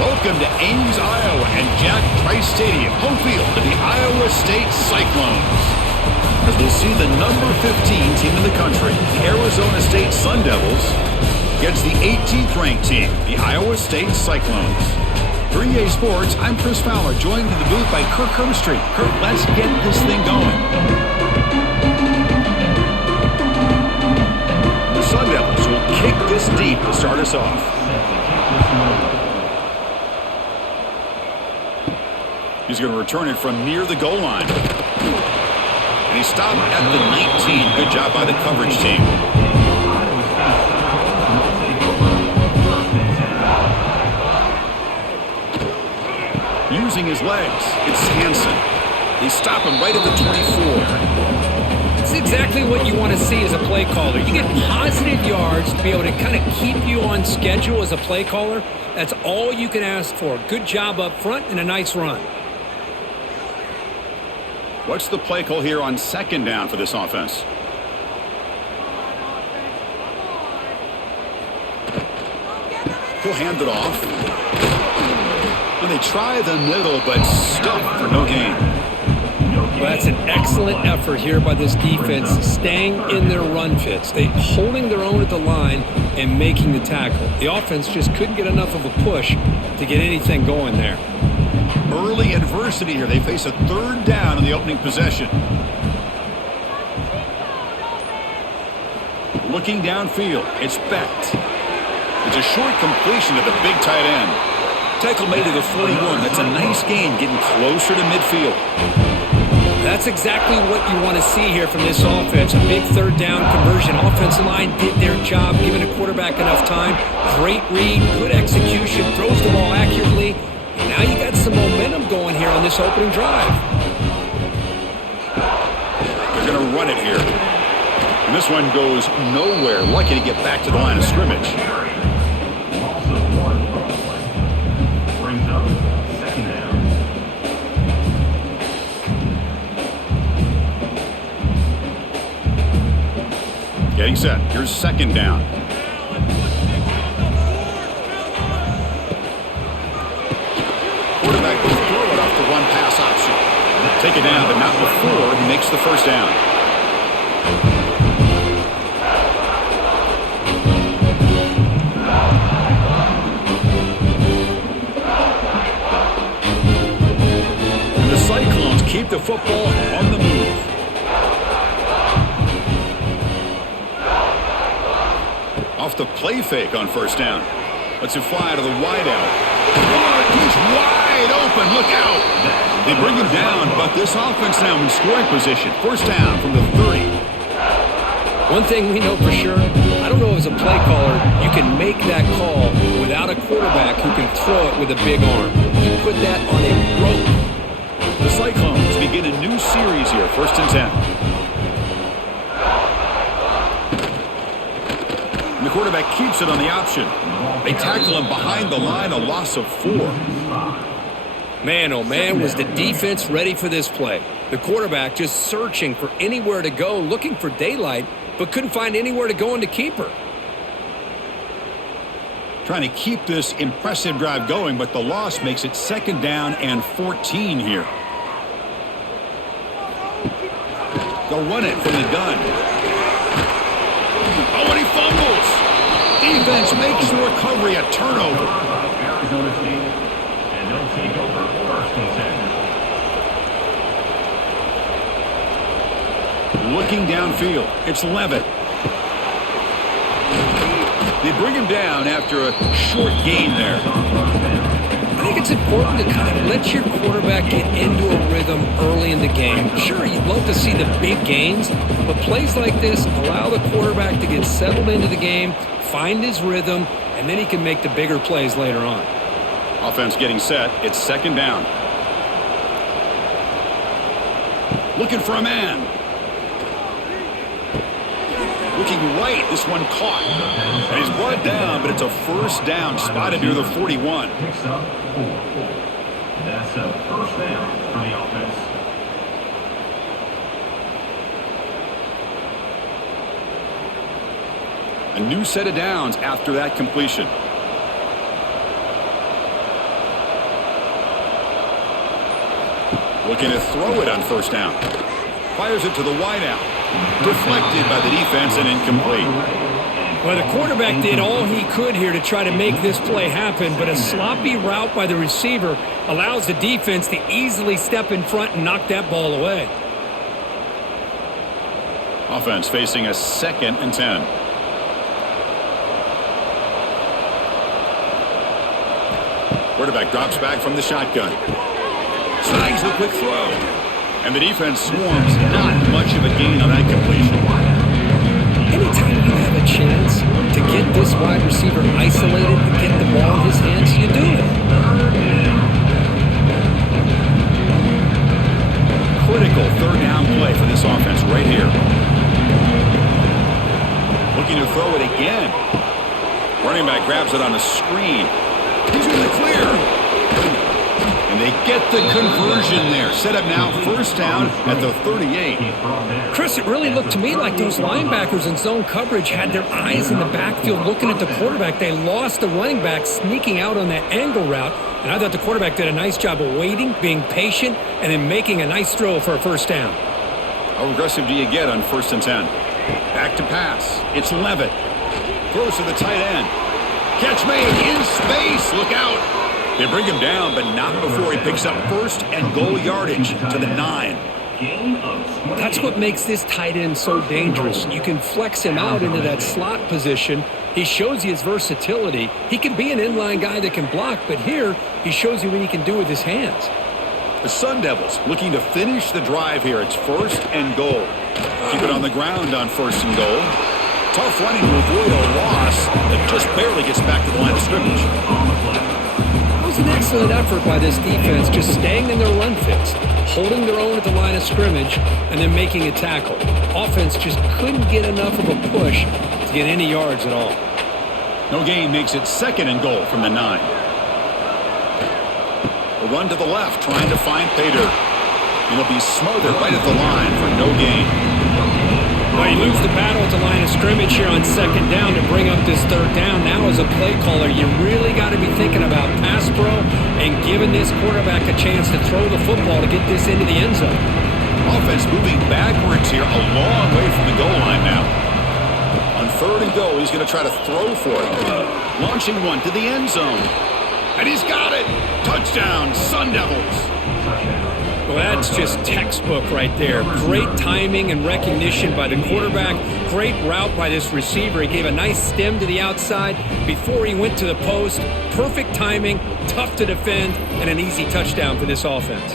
Welcome to Ames, Iowa, and Jack Trice Stadium, home field of the Iowa State Cyclones. As we'll see the number 15 team in the country, the Arizona State Sun Devils, against the 18th ranked team, the Iowa State Cyclones. For EA Sports, I'm Chris Fowler, joined in the booth by Kirk Herbstreit. Kirk, let's get this thing going. The Sun Devils will kick this deep to start us off. He's going to return it from near the goal line. And he stopped at the 19. Good job by the coverage team. Using his legs, it's Hansen. They stop him right at the 24. It's exactly what you want to see as a play caller. You get positive yards to be able to kind of keep you on schedule as a play caller. That's all you can ask for. Good job up front and a nice run. What's the play call here on second down for this offense? He'll hand it off. And they try the middle, but stuffed for no gain. Well, that's an excellent effort here by this defense, staying in their run fits. They holding their own at the line and making the tackle. The offense just couldn't get enough of a push to get anything going there. Early adversity here. They face a third down in the opening possession. Looking downfield, it's Becht. It's a short completion to the big tight end. Tackle made at the 41. That's a nice gain, getting closer to midfield. That's exactly what you want to see here from this offense. A big third down conversion. Offensive line did their job, giving a quarterback enough time. Great read, good execution, throws the ball accurately. Now you got some momentum going here on this opening drive. They're going to run it here. And this one goes nowhere. Lucky to get back to the line of scrimmage. Getting set. Here's second down. Quarterback will throw it off the one-pass option. Take it down, but not before he makes the first down. And the Cyclones keep the football on the move. Off the play fake on first down. Lets it fly to the wideout. He's wide open. Look out. They bring him down, but this offense now in scoring position. First down from the 30. One thing we know for sure, I don't know as a play caller, you can make that call without a quarterback who can throw it with a big arm. You put that on a rope. The Cyclones begin a new series here. First and 10. And the quarterback keeps it on the option. They tackle him behind the line, a loss of 4. Man, oh man, was the defense ready for this play. The quarterback just searching for anywhere to go, looking for daylight, but couldn't find anywhere to go into keeper. Trying to keep this impressive drive going, but the loss makes it second down and 14 here. They'll run it from the gun. Oh, and he fumbles. Defense makes the recovery a turnover. Arizona State, and they'll take over first and 10. Looking downfield, it's Levitt. They bring him down after a short gain there. I think it's important to kind of let your quarterback get into a rhythm early in the game. Sure, you'd love to see the big gains, but plays like this allow the quarterback to get settled into the game, find his rhythm, and then he can make the bigger plays later on. Offense getting set. It's second down. Looking for a man. Looking right. This one caught. And he's brought down, but it's a first down spotted near the 41. Picks up 4. That's a first down for the offense. A new set of downs after that completion. Looking to throw it on first down. Fires it to the wideout. Deflected by the defense and incomplete. Well, the quarterback did all he could here to try to make this play happen, but a sloppy route by the receiver allows the defense to easily step in front and knock that ball away. Offense facing a 2nd and 10. Quarterback drops back from the shotgun. Snags the quick throw. And the defense swarms. Not much of a gain on that completion. Anytime you have a chance to get this wide receiver isolated and get the ball in his hands, you do it. Critical 3rd down play for this offense right here. Looking to throw it again. Running back grabs it on a screen. He's in the clear. And they get the conversion there. Set up now, first down at the 38. Chris, it really looked to me like those linebackers in zone coverage had their eyes in the backfield looking at the quarterback. They lost the running back sneaking out on that angle route. And I thought the quarterback did a nice job of waiting, being patient, and then making a nice throw for a first down. How aggressive do you get on 1st and 10? Back to pass. It's Levitt. Throws to the tight end. Catch made in space. Look out. They bring him down, but not before he picks up 1st and goal yardage to the 9. That's what makes this tight end so dangerous. You can flex him out into that slot position. He shows you his versatility. He can be an inline guy that can block, but here he shows you what he can do with his hands. The Sun Devils looking to finish the drive here. It's 1st and goal. Keep it on the ground on 1st and goal. Tough running to avoid a loss that just barely gets back to the line of scrimmage. That was an excellent effort by this defense, just staying in their run fits, holding their own at the line of scrimmage, and then making a tackle. Offense just couldn't get enough of a push to get any yards at all. No gain makes it 2nd and goal from the 9. A run to the left, trying to find Pater. It'll be smothered right at the line for no gain. Well, you lose the battle at the line of scrimmage here on 2nd down to bring up this 3rd down. Now as a play caller, you really got to be thinking about pass pro and giving this quarterback a chance to throw the football to get this into the end zone. Offense moving backwards here, a long way from the goal line now. On 3rd and goal, he's going to try to throw for it. Launching one to the end zone. And he's got it. Touchdown, Sun Devils. Well, that's just textbook right there. Great timing and recognition by the quarterback. Great route by this receiver. He gave a nice stem to the outside before he went to the post. Perfect timing, tough to defend, and an easy touchdown for this offense.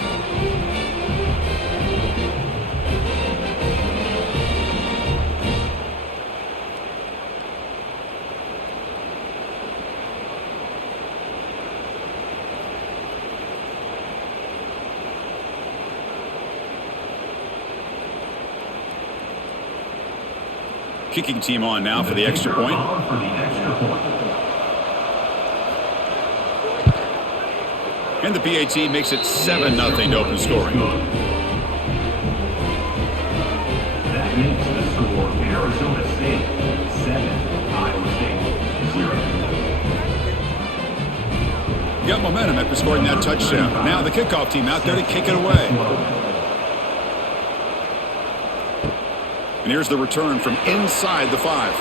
Kicking team on now for the extra point. And the PAT makes it 7-0 to open scoring. That makes the score Arizona State 7, Iowa State 0. Got momentum after scoring that touchdown. Now the kickoff team out there to kick it away. And here's the return from inside the 5.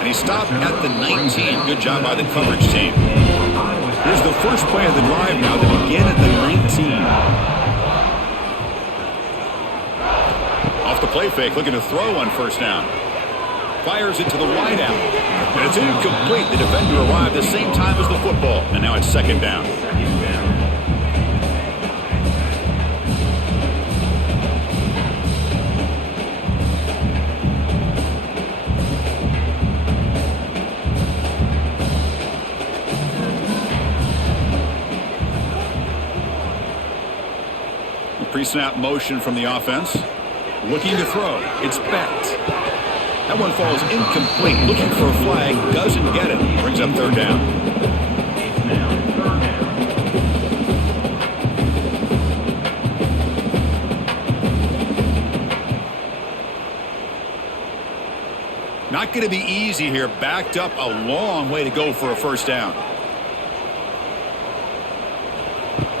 And he stopped at the 19. Good job by the coverage team. Here's the first play of the drive now to begin at the 19. Off the play fake, looking to throw on 1st down. Fires it to the wideout. And it's incomplete. The defender arrived the same time as the football. And now it's 2nd down. Pre-snap motion from the offense. Looking to throw. It's Becht. That one falls incomplete. Looking for a flag. Doesn't get it. Brings up 3rd down. Not going to be easy here. Backed up a long way to go for a 1st down.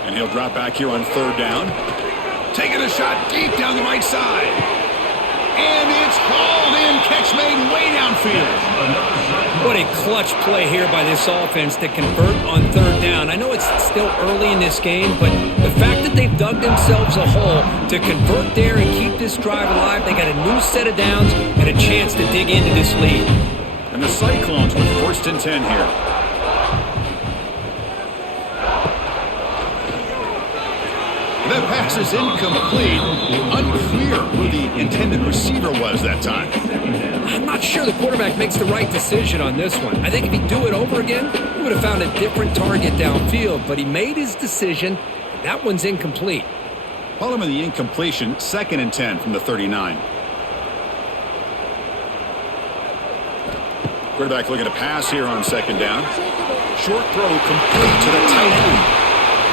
And he'll drop back here on 3rd down. Taking a shot deep down the right side. And it's hauled in. Catch made way downfield. What a clutch play here by this offense to convert on third down. I know it's still early in this game, but the fact that they've dug themselves a hole to convert there and keep this drive alive, they got a new set of downs and a chance to dig into this lead. And the Cyclones with 1st and 10 here. That pass is incomplete. Unclear who the intended receiver was that time. I'm not sure the quarterback makes the right decision on this one. I think if he'd do it over again, he would have found a different target downfield, but he made his decision. That one's incomplete. Following the incompletion, 2nd and 10 from the 39. Quarterback looking to pass here on 2nd down. Short throw complete to the tight end.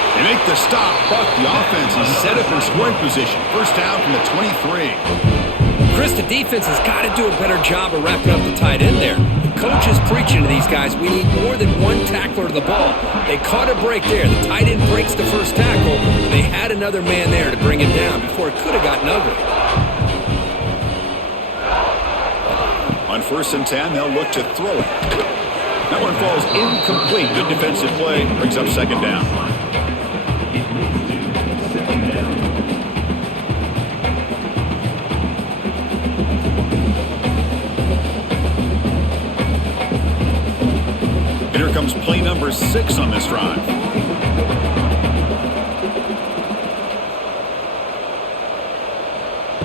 They make the stop, but the offense is set up in scoring position. 1st down from the 23. Chris, the defense has got to do a better job of wrapping up the tight end there. The coach is preaching to these guys, we need more than one tackler to the ball. They caught a break there. The tight end breaks the first tackle. They had another man there to bring him down before it could have gotten ugly. On 1st and 10, they'll look to throw it. That one falls incomplete. Good defensive play. Brings up 2nd down. Here comes play number 6 on this drive.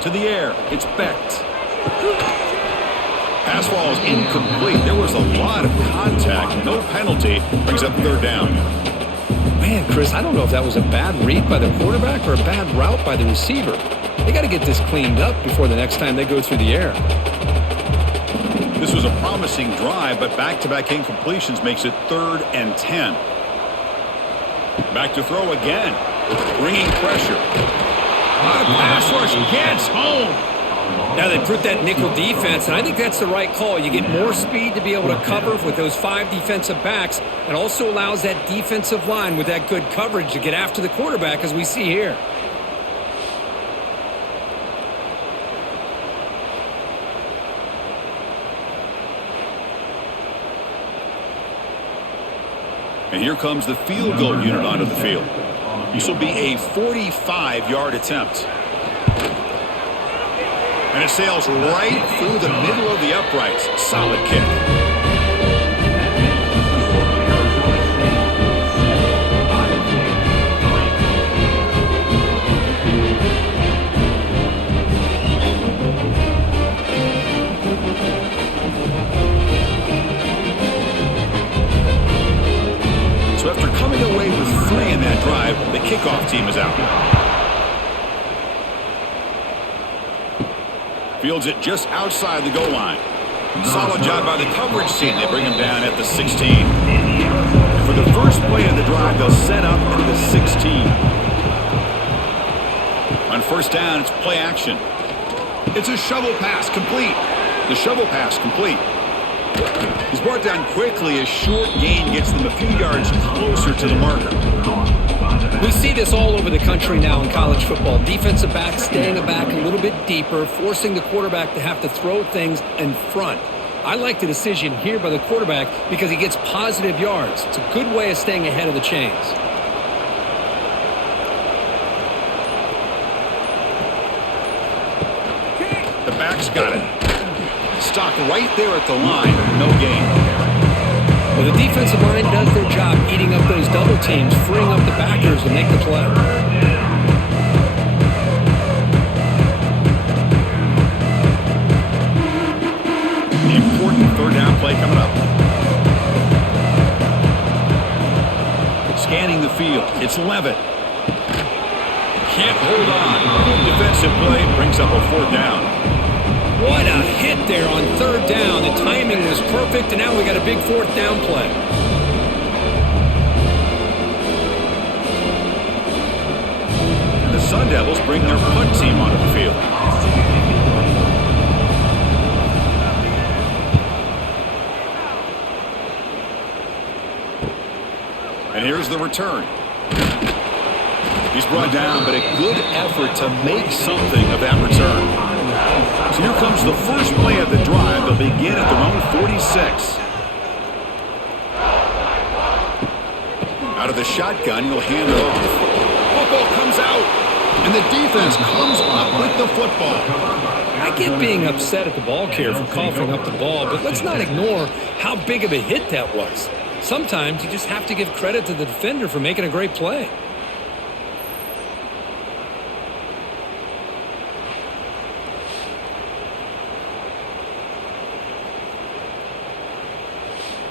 To the air, it's Becht. Pass ball is incomplete. There was a lot of contact, no penalty. Brings up 3rd down. Man, Chris, I don't know if that was a bad read by the quarterback or a bad route by the receiver. They got to get this cleaned up before the next time they go through the air. This was a promising drive, but back-to-back incompletions makes it 3rd and 10. Back to throw again. Bringing pressure. Pass rush gets home. Now they put that nickel defense, and I think that's the right call. You get more speed to be able to cover with those 5 defensive backs. It also allows that defensive line with that good coverage to get after the quarterback, as we see here. And here comes the field goal unit onto the field. This will be a 45-yard attempt. And it sails right through the middle of the uprights. Solid kick. So after coming away with 3 in that drive, the kickoff team is out. Fields it just outside the goal line. Solid job by the coverage team. They bring him down at the 16. And for the first play of the drive, they'll set up at the 16. On 1st down, it's play action. It's a shovel pass complete. The shovel pass complete. He's brought down quickly. A short gain gets them a few yards closer to the marker. We see this all over the country now in college football. Defensive backs staying back a little bit deeper, forcing the quarterback to have to throw things in front. I like the decision here by the quarterback because he gets positive yards. It's a good way of staying ahead of the chains. The back's got it. Stopped right there at the line. No gain. Well, the defensive line does their job eating up those double teams, freeing up the backers to make the play. The important 3rd down play coming up. Scanning the field. It's Levitt. Can't hold on. Good defensive play brings up a 4th down. What a hit there on 3rd down. The timing was perfect, and now we got a big 4th down play. And the Sun Devils bring their punt team onto the field. And here's the return. He's brought down, but a good effort to make something of that return. So here comes the first play of the drive. They'll begin at their own 46. Out of the shotgun, he'll hand it off. Football comes out, and the defense comes up with the football. I get being upset at the ball carrier for coughing up the ball, but let's not ignore how big of a hit that was. Sometimes you just have to give credit to the defender for making a great play.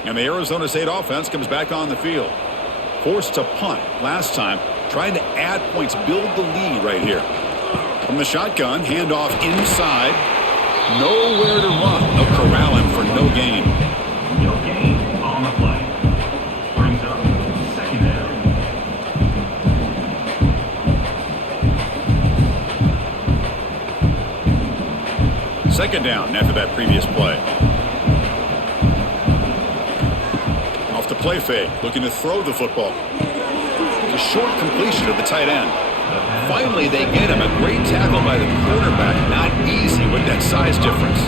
And the Arizona State offense comes back on the field. Forced to punt last time, trying to add points, build the lead right here. From the shotgun, handoff inside. Nowhere to run. They'll corral him for no gain. No gain on the play. Brings up second down. Second down after that previous play. Off the play fake, looking to throw the football. A short completion of the tight end. Finally, they get him. A great tackle by the quarterback. Not easy with that size difference.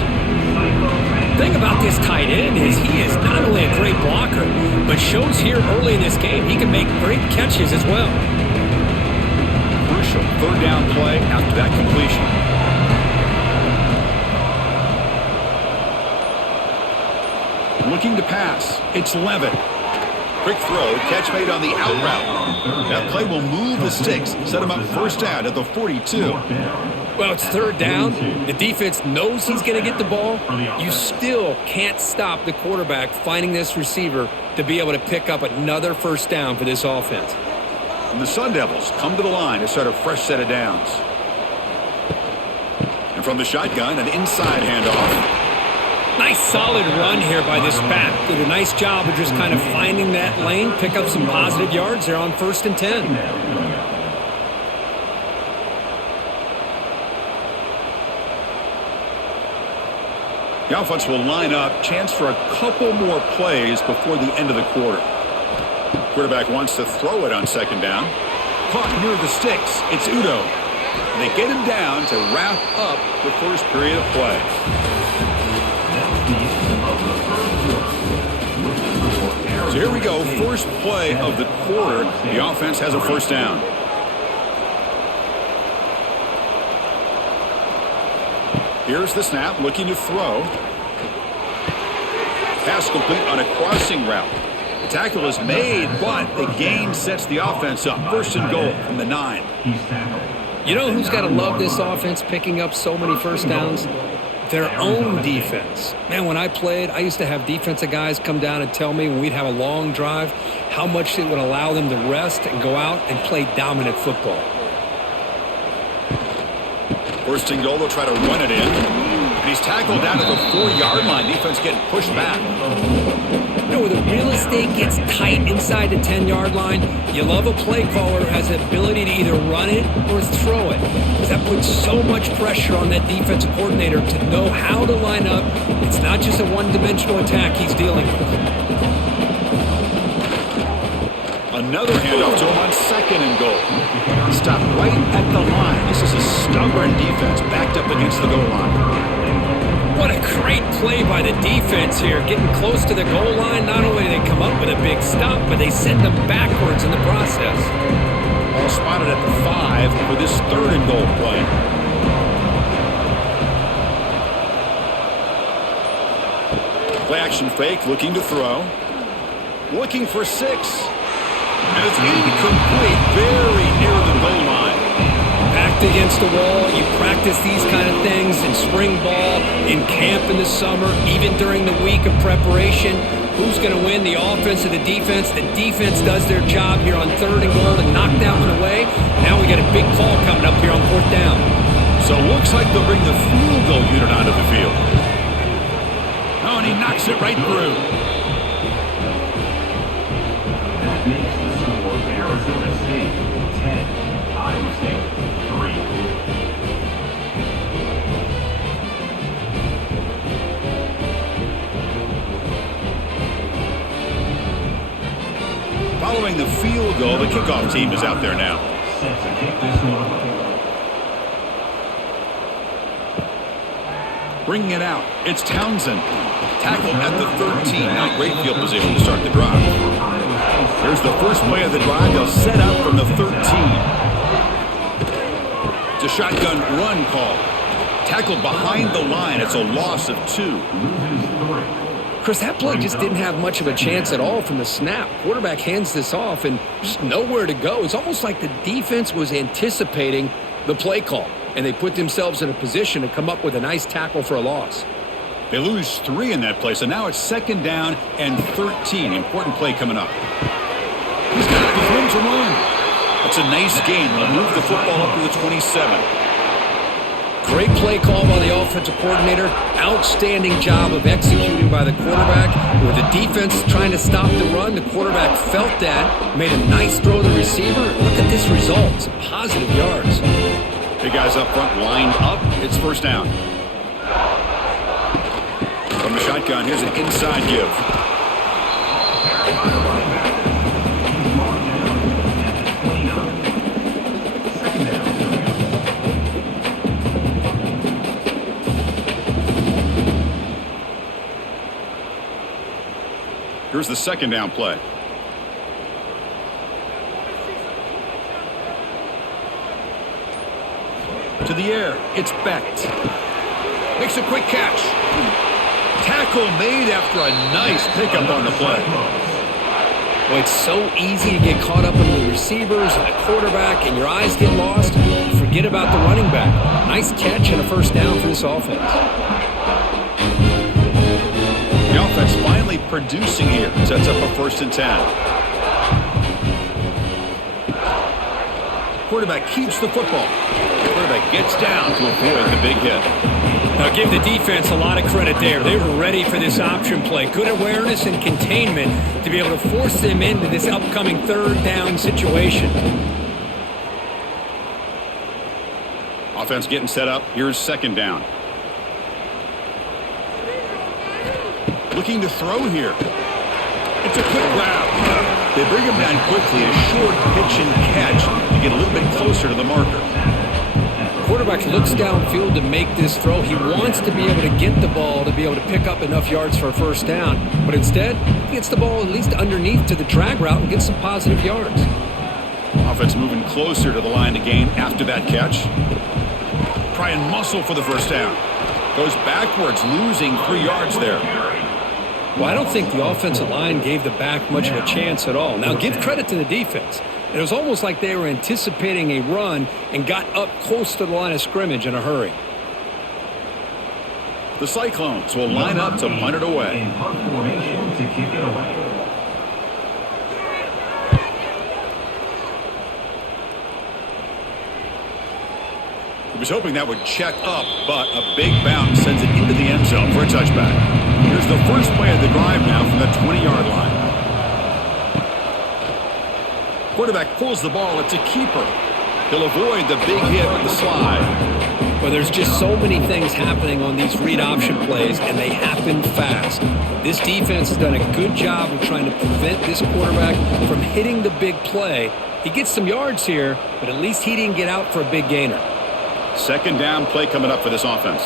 The thing about this tight end is he is not only a great blocker, but shows here early in this game he can make great catches as well. Crucial third down play after that completion. Looking to pass. It's Levitt. Quick throw, catch made on the out route. That play will move the sticks, set him up first down at the 42. Well, it's third down. The defense knows he's going to get the ball. You still can't stop the quarterback finding this receiver to be able to pick up another first down for this offense. And the Sun Devils come to the line to start a fresh set of downs. And from the shotgun, an inside handoff. Nice solid run here by this back. Did a nice job of just kind of finding that lane, pick up some positive yards there on 1st and 10. The offense will line up, chance for a couple more plays before the end of the quarter. Quarterback wants to throw it on second down. Caught near the sticks. It's Udo. And they get him down to wrap up the first period of play. So here we go, first play of the quarter. The offense has a first down. Here's the snap, looking to throw. Pass complete on a crossing route. The tackle is made, but the gain sets the offense up. First and goal from the 9. You know who's got to love this offense picking up so many first downs? Their own defense. Man, when I played, I used to have defensive guys come down and tell me when we'd have a long drive how much it would allow them to rest and go out and play dominant football. First and goal, they'll try to run it in. And he's tackled down at the 4-yard line. Defense getting pushed back. You know, where the real estate gets tight inside the 10-yard line, you love a play caller who has the ability to either run it or throw it. Because that puts so much pressure on that defensive coordinator to know how to line up. It's not just a one-dimensional attack he's dealing with. Another handoff to him on second and goal. Stop right at the line. This is a stubborn defense backed up against the goal line. What a great play by the defense here. Getting close to the goal line, not only do they come up with a big stop, but they send them backwards in the process. All spotted at the 5 for this third and goal play. Play action fake, looking to throw. Looking for 6. And it's incomplete, very near the goal line. Backed against the wall, you practice these kind of things in spring ball, in camp in the summer, even during the week of preparation. Who's going to win, the offense or the defense? The defense does their job here on third and goal and knock that one away. Now we got a big call coming up here on 4th down. So it looks like they'll bring the field goal unit onto the field. Oh, and he knocks it right through. That makes the score Arizona State 10, Iowa State 3. Following the field goal, the kickoff team is out there now. set to kick this one off. Bringing it out, it's Townsend. Tackle at the 13. Now great field position to start the drive. Here's the first play of the drive. They'll set up from the 13. It's a shotgun run call. Tackled behind the line. It's a loss of 2. Chris, that play just didn't have much of a chance at all from the snap. Quarterback hands this off and just nowhere to go. It's almost like the defense was anticipating the play call, and they put themselves in a position to come up with a nice tackle for a loss. They lose 3 in that play, so now it's 2nd down and 13. Important play coming up. He's got room to run. That's a nice gain. They'll move the football up to the 27. Great play call by the offensive coordinator. Outstanding job of executing by the quarterback. With the defense trying to stop the run, the quarterback felt that, made a nice throw to the receiver. Look at this result. Some positive yards. Big guys up front lined up. It's 1st down. From the shotgun, here's an inside give. Here's the 2nd down play. To the air, it's Becht. Makes a quick catch. Tackle made after a nice pickup on the play. Well, it's so easy to get caught up in the receivers and the quarterback, and your eyes get lost. You forget about the running back. Nice catch and a 1st down for this offense. The offense finally producing here. Sets up a 1st and 10. Quarterback keeps the football. Quarterback gets down to avoid the big hit. Now give the defense a lot of credit there. They were ready for this option play. Good awareness and containment to be able to force them into this upcoming 3rd down situation. Offense getting set up. Here's 2nd down. Looking to throw here. It's a quick grab. They bring him down quickly. A short pitch and catch to get a little bit closer to the marker. Quarterback looks downfield to make this throw. He wants to be able to get the ball to be able to pick up enough yards for a 1st down. But instead, he gets the ball at least underneath to the drag route and gets some positive yards. Offense moving closer to the line of gain after that catch. Try and muscle for the 1st down. Goes backwards, losing 3 yards there. Well, I don't think the offensive line gave the back much of a chance at all. Now, give credit to the defense. It was almost like they were anticipating a run and got up close to the line of scrimmage in a hurry. The Cyclones will line up to punt it away. In punt formation to kick it away. He was hoping that would check up, but a big bounce sends it into the end zone for a touchback. Here's the first play of the drive now from the 20-yard line. Quarterback pulls the ball. It's a keeper. He'll avoid the big hit with the slide. Well, there's just so many things happening on these read option plays, and they happen fast. This defense has done a good job of trying to prevent this quarterback from hitting the big play. He gets some yards here, but at least he didn't get out for a big gainer. 2nd down play coming up for this offense.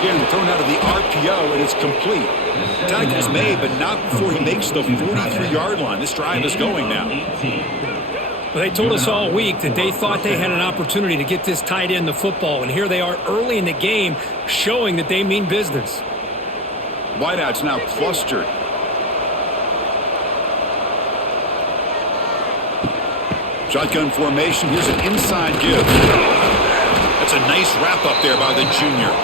Again, thrown out of the RPO, and it's complete. Tackle's made, but not before he makes the 43-yard line. This drive is going now. Well, they told us all week that they thought they had an opportunity to get this tight end the football, and here they are early in the game showing that they mean business. Wideouts now clustered. Shotgun formation. Here's an inside give. That's a nice wrap up there by the junior.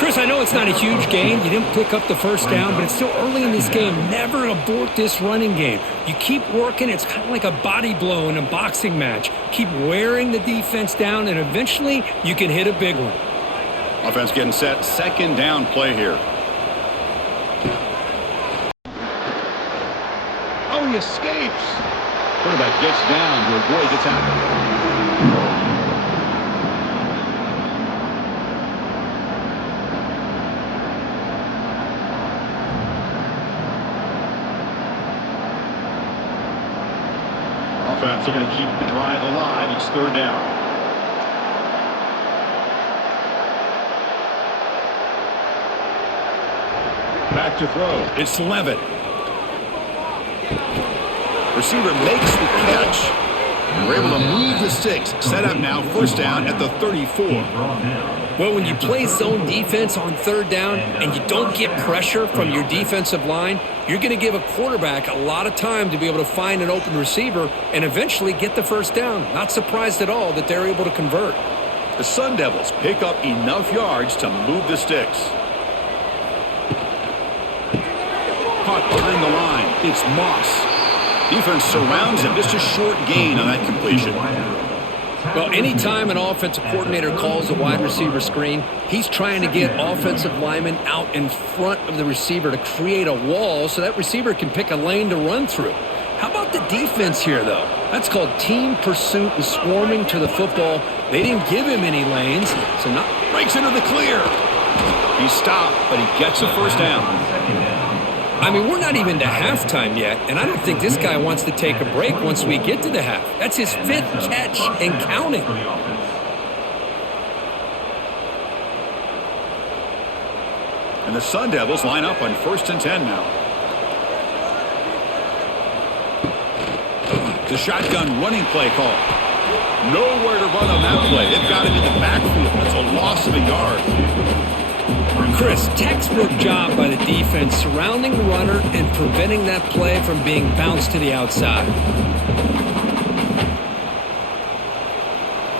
Chris, I know it's not a huge gain. You didn't pick up the 1st down, but it's still early in this game. Never abort this running game. You keep working. It's kind of like a body blow in a boxing match. Keep wearing the defense down, and eventually you can hit a big one. Offense getting set. 2nd down play here. Oh, he escapes. Quarterback gets down to avoid the tackle. offense are going to keep the drive alive. It's third down. Back to throw. It's Levitt. Receiver makes the catch. And we're able to move the sticks. Set up now, first down at the 34. Well, when you play zone defense on third down and you don't get pressure from your defensive line, you're going to give a quarterback a lot of time to be able to find an open receiver and eventually get the first down. Not surprised at all that they're able to convert. The Sun Devils pick up enough yards to move the sticks. Caught behind the line. It's Moss. Defense surrounds him. Just a short gain on that completion. Well, anytime an offensive coordinator calls a wide receiver screen, he's trying to get offensive linemen out in front of the receiver to create a wall so that receiver can pick a lane to run through. How about the defense here, though? That's called team pursuit and swarming to the football. They didn't give him any lanes, so now Breaks into the clear. He's stopped, but he gets a first down. I mean, we're not even to halftime yet, and I don't think this guy wants to take a break once we get to the half. That's his 5th catch and counting. And the Sun Devils line up on 1st and 10 now. The shotgun running play call. Nowhere to run on that play. They've got him in the backfield. That's a loss of a yard. Chris, textbook job by the defense surrounding the runner and preventing that play from being bounced to the outside.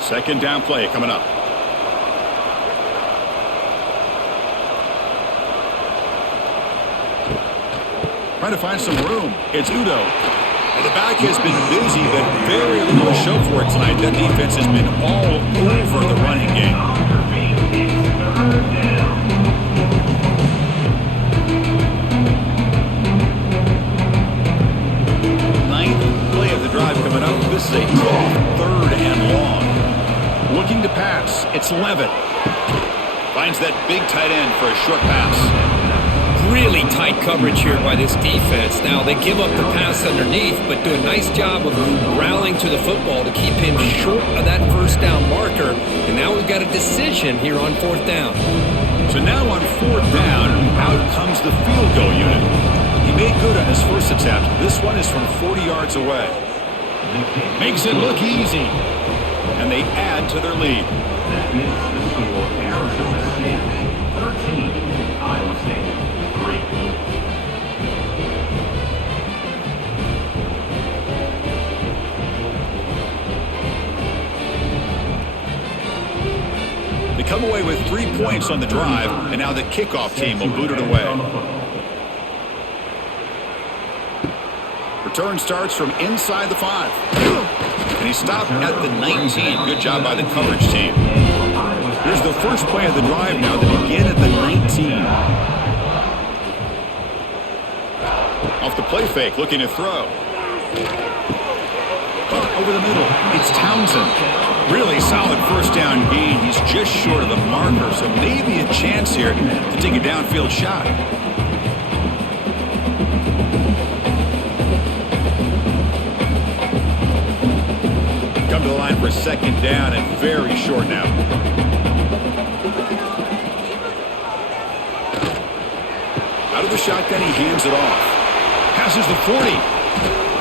Second down play coming up. Trying to find some room. It's Udo. Well, the back has been busy, but very little to show for it tonight. That defense has been all over the running game. Coming up, this is a 3rd and long. Looking to pass, it's Levitt. Finds that big tight end for a short pass. Really tight coverage here by this defense. Now, they give up the pass underneath, but do a nice job of rallying to the football to keep him short of that first down marker. And now we've got a decision here on 4th down. So now on 4th down, out comes the field goal unit. He made good on his first attempt. This one is from 40 yards away. Makes it look easy. And they add to their lead. That makes the score Arizona State 13, Iowa State 3. They come away with 3 points on the drive, and now the kickoff team will boot it away. Return starts from inside the 5. And he stopped at the 19. Good job by the coverage team. Here's the first play of the drive now. They begin at the 19. Off the play fake, looking to throw. Over the middle, it's Townsend. Really solid first down gain. He's just short of the marker, so maybe a chance here to take a downfield shot. Come to the line for a second down and very short now. Out of the shotgun, he hands it off. Passes the 40.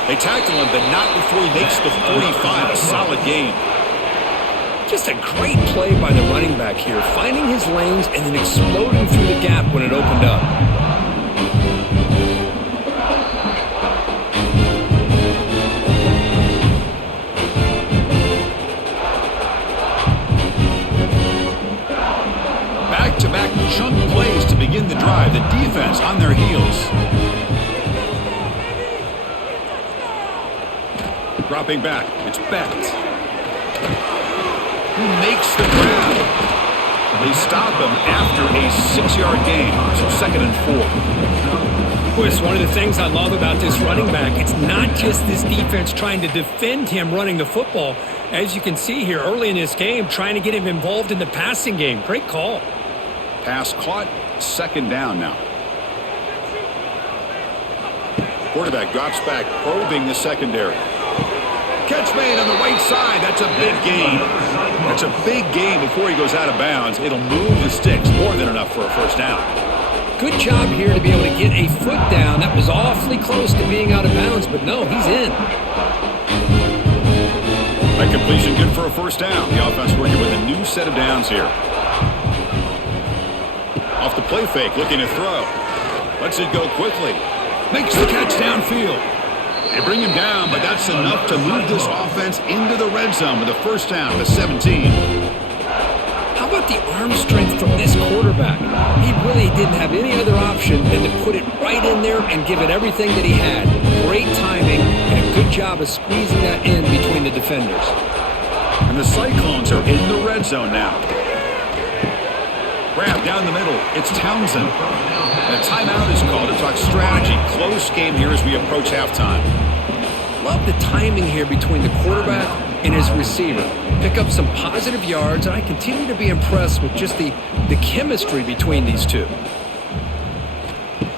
They tackle him, but not before he makes the 45. A solid gain. Just a great play by the running back here, finding his lanes and then exploding through the gap when it opened up. Back-to-back chunk plays to begin the drive. The defense on their heels. Dropping back, it's Beck. Who makes the grab. They stop him after a 6-yard gain, so 2nd and 4. Chris, one of the things I love about this running back, it's not just this defense trying to defend him running the football. As you can see here early in this game, trying to get him involved in the passing game. Great call. Pass caught, 2nd down now. Quarterback drops back, probing the secondary. Catch made on the right side. That's a big gain. That's a big gain before he goes out of bounds. It'll move the sticks more than enough for a first down. Good job here to be able to get a foot down. That was awfully close to being out of bounds, but no, he's in. That completion good for a first down. The offense working with a new set of downs here. Off the play fake, looking to throw. Lets it go quickly. Makes the catch downfield. They bring him down, but that's enough to move this offense into the red zone with a first down to 17. How about the arm strength from this quarterback? He really didn't have any other option than to put it right in there and give it everything that he had. Great timing and a good job of squeezing that in between the defenders. And the Cyclones are in the red zone now. Grab down the middle. It's Townsend. And a timeout is called to talk strategy. Close game here as we approach halftime. Love the timing here between the quarterback and his receiver. Pick up some positive yards, and I continue to be impressed with just the chemistry between these two.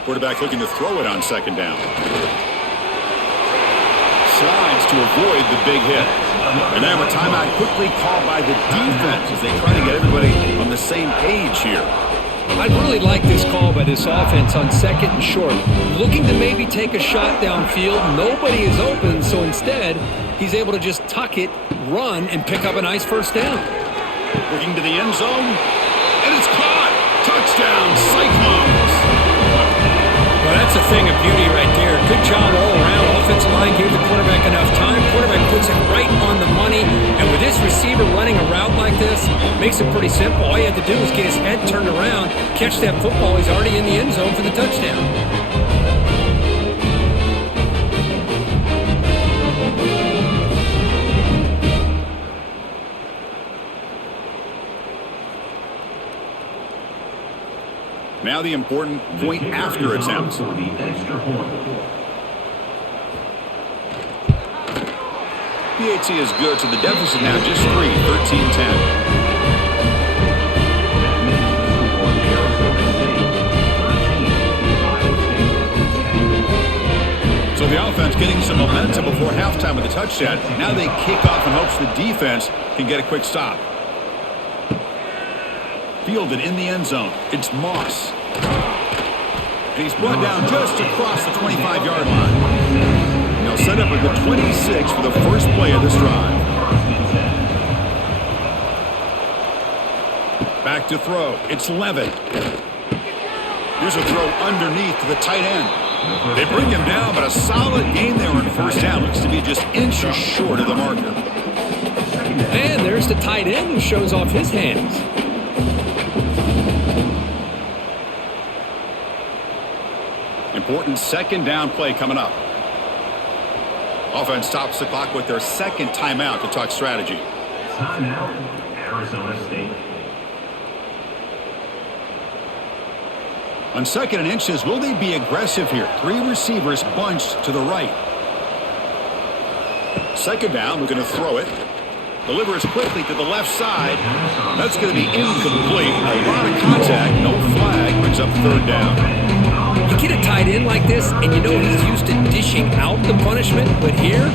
Quarterback looking to throw it on second down. Slides to avoid the big hit. And now a timeout quickly called by the defense as they try to get everybody on the same page here. I really like this call by this offense on second and short. Looking to maybe take a shot downfield. Nobody is open, so instead, he's able to just tuck it, run, and pick up a nice first down. Looking to the end zone, and it's caught! Touchdown, Cyclones! Well, that's a thing of beauty right there. Good job all around. Offensive line gave the quarterback enough time. Quarterback puts it right on the money. And with this receiver running a route like this, makes it pretty simple. All you have to do is get his head turned around, catch that football. He's already in the end zone for the touchdown. Now the important point after attempt. For the extra point. PAT is good, so the deficit now just 3, 13-10. So the offense getting some momentum before halftime with a touchdown. Now they kick off in hopes the defense can get a quick stop. Fielded in the end zone. It's Moss. And he's brought down just across the 25-yard line. Now set up at the 26 for the first play of this drive. Back to throw. It's Levitt. Here's a throw underneath to the tight end. They bring him down, but a solid gain there on first down. Looks to be just inches short of the marker. And there's the tight end who shows off his hands. Important second down play coming up. Offense stops the clock with their second timeout to talk strategy. Timeout, Arizona State. On second and inches, will they be aggressive here? 3 receivers bunched to the right. Second down, we're going to throw it. Delivers quickly to the left side. That's going to be incomplete. A lot of contact, no flag, brings up third down. You get a tight end like this, and you know he's used to dishing out the punishment, but here,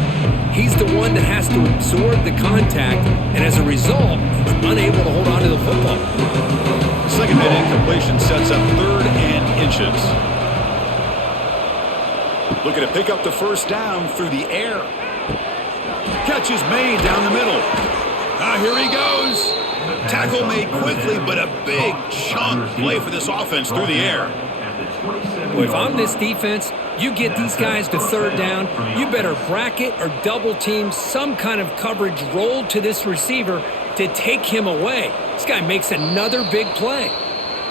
he's the one that has to absorb the contact, and as a result, he's unable to hold on to the football. The second hit incompletion sets up third and inches. Looking to pick up the first down through the air. Catch is made down the middle. Here he goes. Tackle made quickly, but a big chunk play for this offense through the air. Well, if I'm this defense, you get these guys to third down, you better bracket or double team some kind of coverage roll to this receiver to take him away. This guy makes another big play.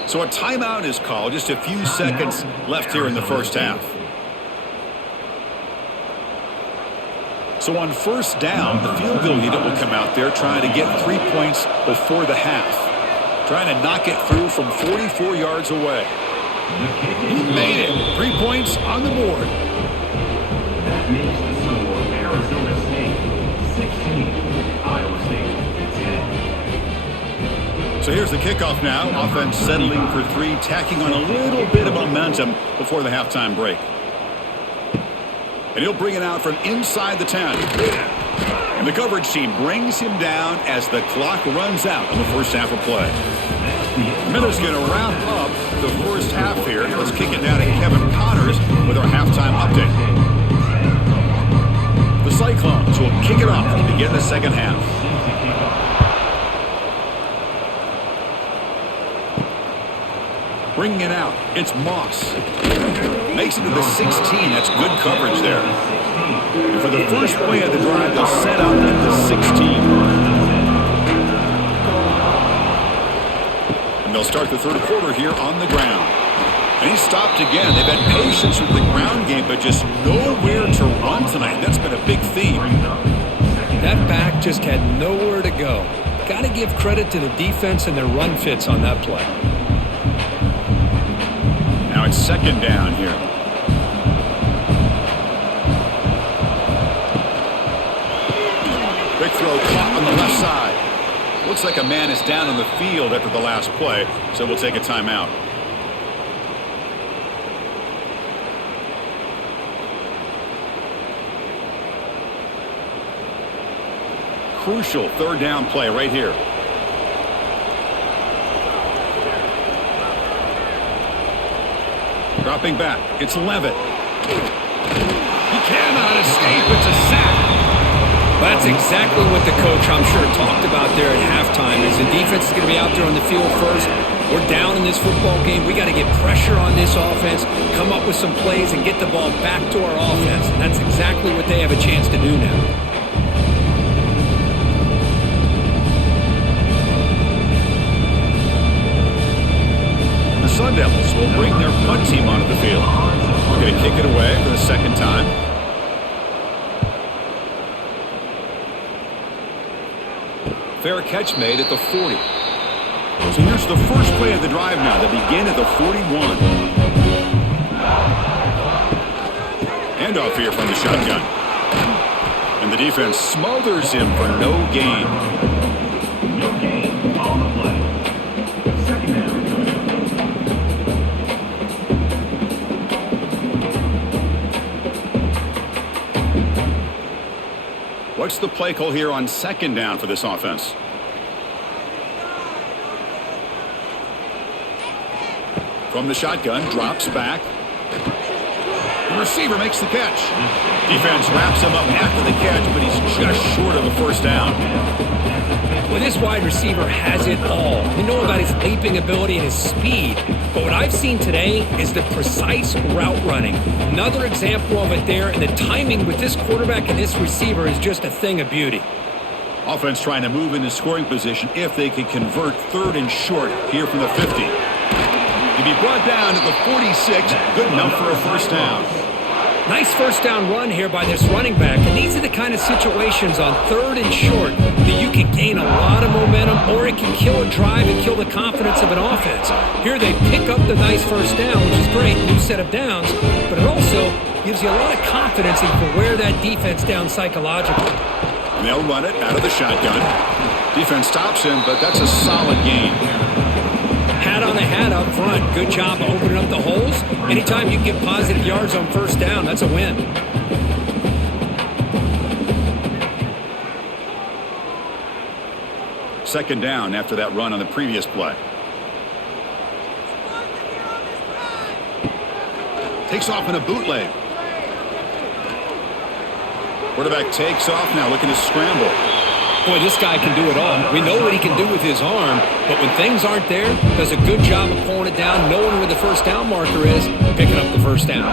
So a timeout is called. Just a few seconds left here in the first half. So on first down, the field goal unit will come out there trying to get 3 points before the half. Trying to knock it through from 44 yards away. He made it. 3 points on the board. That makes the score Arizona State 16, Iowa State 10. So here's the kickoff now. Offense settling for 3, tacking on a little bit of momentum before the halftime break. And he'll bring it out from inside the 10. And the coverage team brings him down as the clock runs out in the first half of play. Miller's going to wrap up the first half here. Let's kick it down to Kevin Connors with our halftime update. The Cyclones will kick it off to begin the second half. Bringing it out, it's Moss. Makes it to the 16. That's good coverage there. And for the first play of the drive, they'll set up at the 16. They'll start the third quarter here on the ground. And he stopped again. They've had patience with the ground game, but just nowhere to run tonight. That's been a big theme. That back just had nowhere to go. Got to give credit to the defense and their run fits on that play. Now it's second down here. Big throw caught on the left side. Looks like a man is down on the field after the last play, so we'll take a timeout. Crucial third down play right here. Dropping back, it's Levitt. He cannot escape, it's a sack. That's exactly what the coach, I'm sure, talked about there at halftime. Is the defense is going to be out there on the field first. We're down in this football game. We got to get pressure on this offense, come up with some plays, and get the ball back to our offense. And that's exactly what they have a chance to do now. The Sun Devils will bring their punt team onto the field. We're going to kick it away for the second time. Fair catch made at the 40. So here's the first play of the drive now. They begin at the 41. Handoff here from the shotgun. And the defense smothers him for no gain. No gain on the play. Second down. What's the play call here on second down for this offense? From the shotgun, drops back. The receiver makes the catch. Defense wraps him up after the catch, but he's just short of a first down. Well, this wide receiver has it all. We know about his leaping ability and his speed, but what I've seen today is the precise route running. Another example of it there, and the timing with this quarterback and this receiver is just a thing of beauty. Offense trying to move into scoring position if they can convert third and short here from the 50. To be brought down to the 46, good enough for a first down. Nice first down run here by this running back. And these are the kind of situations on third and short that you can gain a lot of momentum, or it can kill a drive and kill the confidence of an offense. Here they pick up the nice first down, which is great, new set of downs, but it also gives you a lot of confidence in for where that defense down psychologically. And they'll run it out of the shotgun. Defense stops him, but that's a solid gain. Hat on the hat up front. Good job opening up the holes. Anytime you can get positive yards on first down, that's a win. Second down after that run on the previous play. Takes off in a bootleg. Quarterback takes off now, looking to scramble. Boy, this guy can do it all. We know what he can do with his arm, but when things aren't there, does a good job of pulling it down, knowing where the first down marker is, picking up the first down.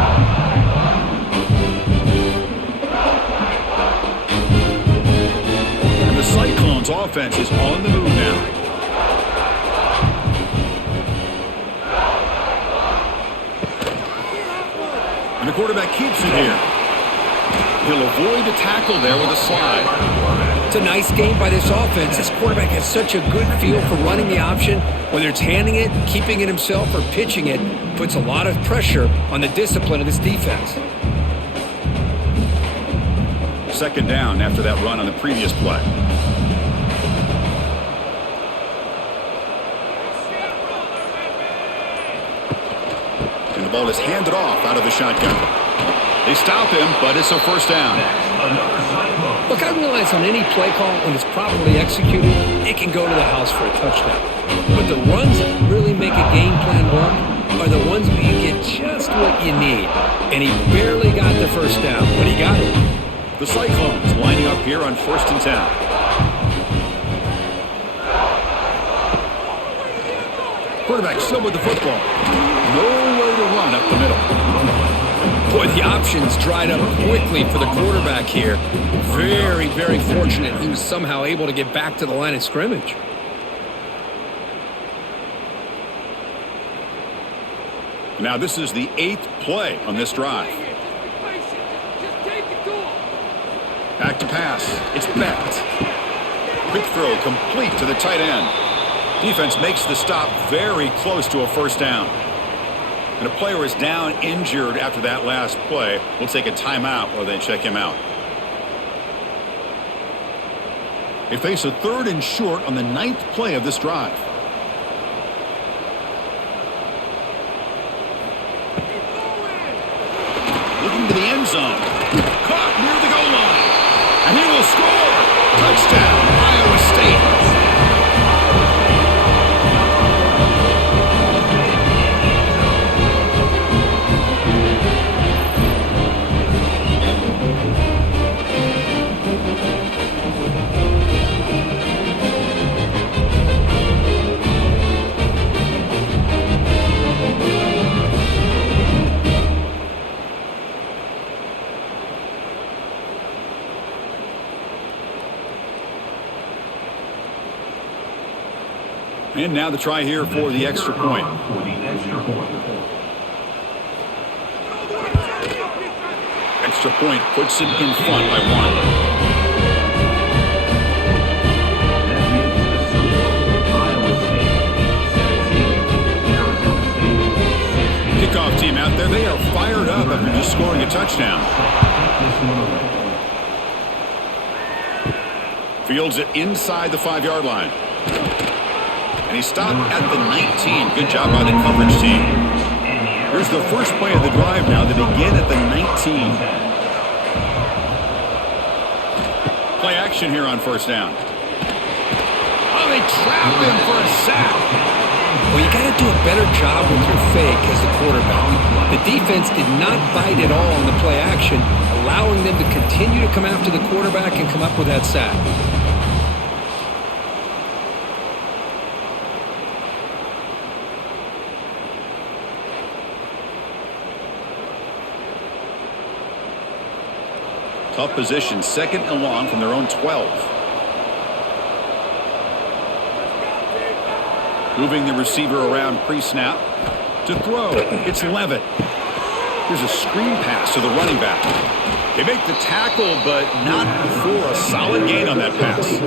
And the Cyclones offense is on the move now. And the quarterback keeps it here. He'll avoid the tackle there with a slide. It's a nice game by this offense. This quarterback has such a good feel for running the option. Whether it's handing it, keeping it himself, or pitching it, puts a lot of pressure on the discipline of this defense. Second down after that run on the previous play. And the ball is handed off out of the shotgun. They stop him, but it's a first down. Look, I realize on any play call, when it's properly executed, it can go to the house for a touchdown. But the runs that really make a game plan work are the ones where you get just what you need. And he barely got the first down, but he got it. The Cyclones lining up here on 1st and 10. Quarterback still with the football. No way to run up the middle. Boy, the options dried up quickly for the quarterback here. Very, very fortunate he was somehow able to get back to the line of scrimmage. Now this is the 8th play on this drive. Back to pass. It's Becht. Quick throw complete to the tight end. Defense makes the stop very close to a first down. And a player is down injured after that last play. We'll take a timeout or then check him out. They face a 3rd and short on the 9th play of this drive. Looking to the end zone. Caught near the goal line. And he will score. Touchdown, Iowa State. And now the try here for the extra point. Extra point puts it in front by 1. Kickoff team out there, they are fired up after just scoring a touchdown. Fields it inside the 5-yard line. And he stopped at the 19. Good job by the coverage team. Here's the first play of the drive now. They begin at the 19. Play action here on first down. Oh, they trap him for a sack. Well, you got to do a better job with your fake as the quarterback. The defense did not bite at all on the play action, allowing them to continue to come after the quarterback and come up with that sack. Tough position, 2nd and long from their own 12. Moving the receiver around pre-snap. To throw, it's Levitt. Here's a screen pass to the running back. They make the tackle, but not before a solid gain on that pass.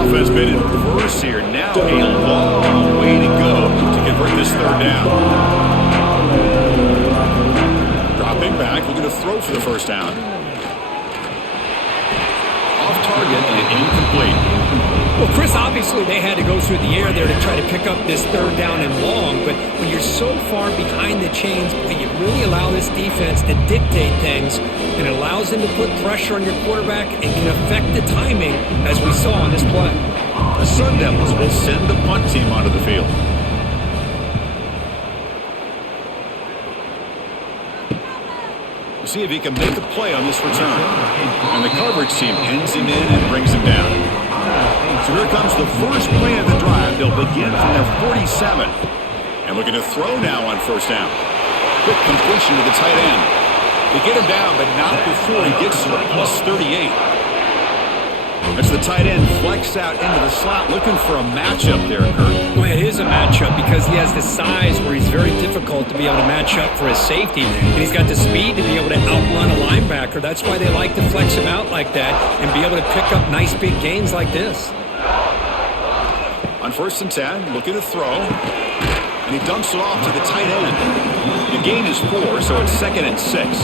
Offense been in reverse here. Now a long way to go to convert this 3rd down. Dropping back, looking to throw for the first down. Off target and incomplete. Well, Chris, obviously they had to go through the air there to try to pick up this 3rd down and long, but when you're so far behind the chains, you really allow this defense to dictate things, and it allows them to put pressure on your quarterback and can affect the timing, as we saw on this play. The Sun Devils will send the punt team onto the field. We'll see if he can make a play on this return. And the coverage team pins him in and brings him down. So here comes the first play of the drive. They'll begin from their 47. And looking to throw now on first down. Quick completion to the tight end. They get him down, but not before he gets to the plus 38. As the tight end flex out into the slot, looking for a matchup there, Kurt. Well, it is a matchup because he has the size where he's very difficult to be able to match up for his safety. And he's got the speed to be able to outrun a linebacker. That's why they like to flex him out like that and be able to pick up nice big gains like this. On 1st and 10, looking to throw. And he dumps it off to the tight end. The gain is 4, so it's 2nd and 6.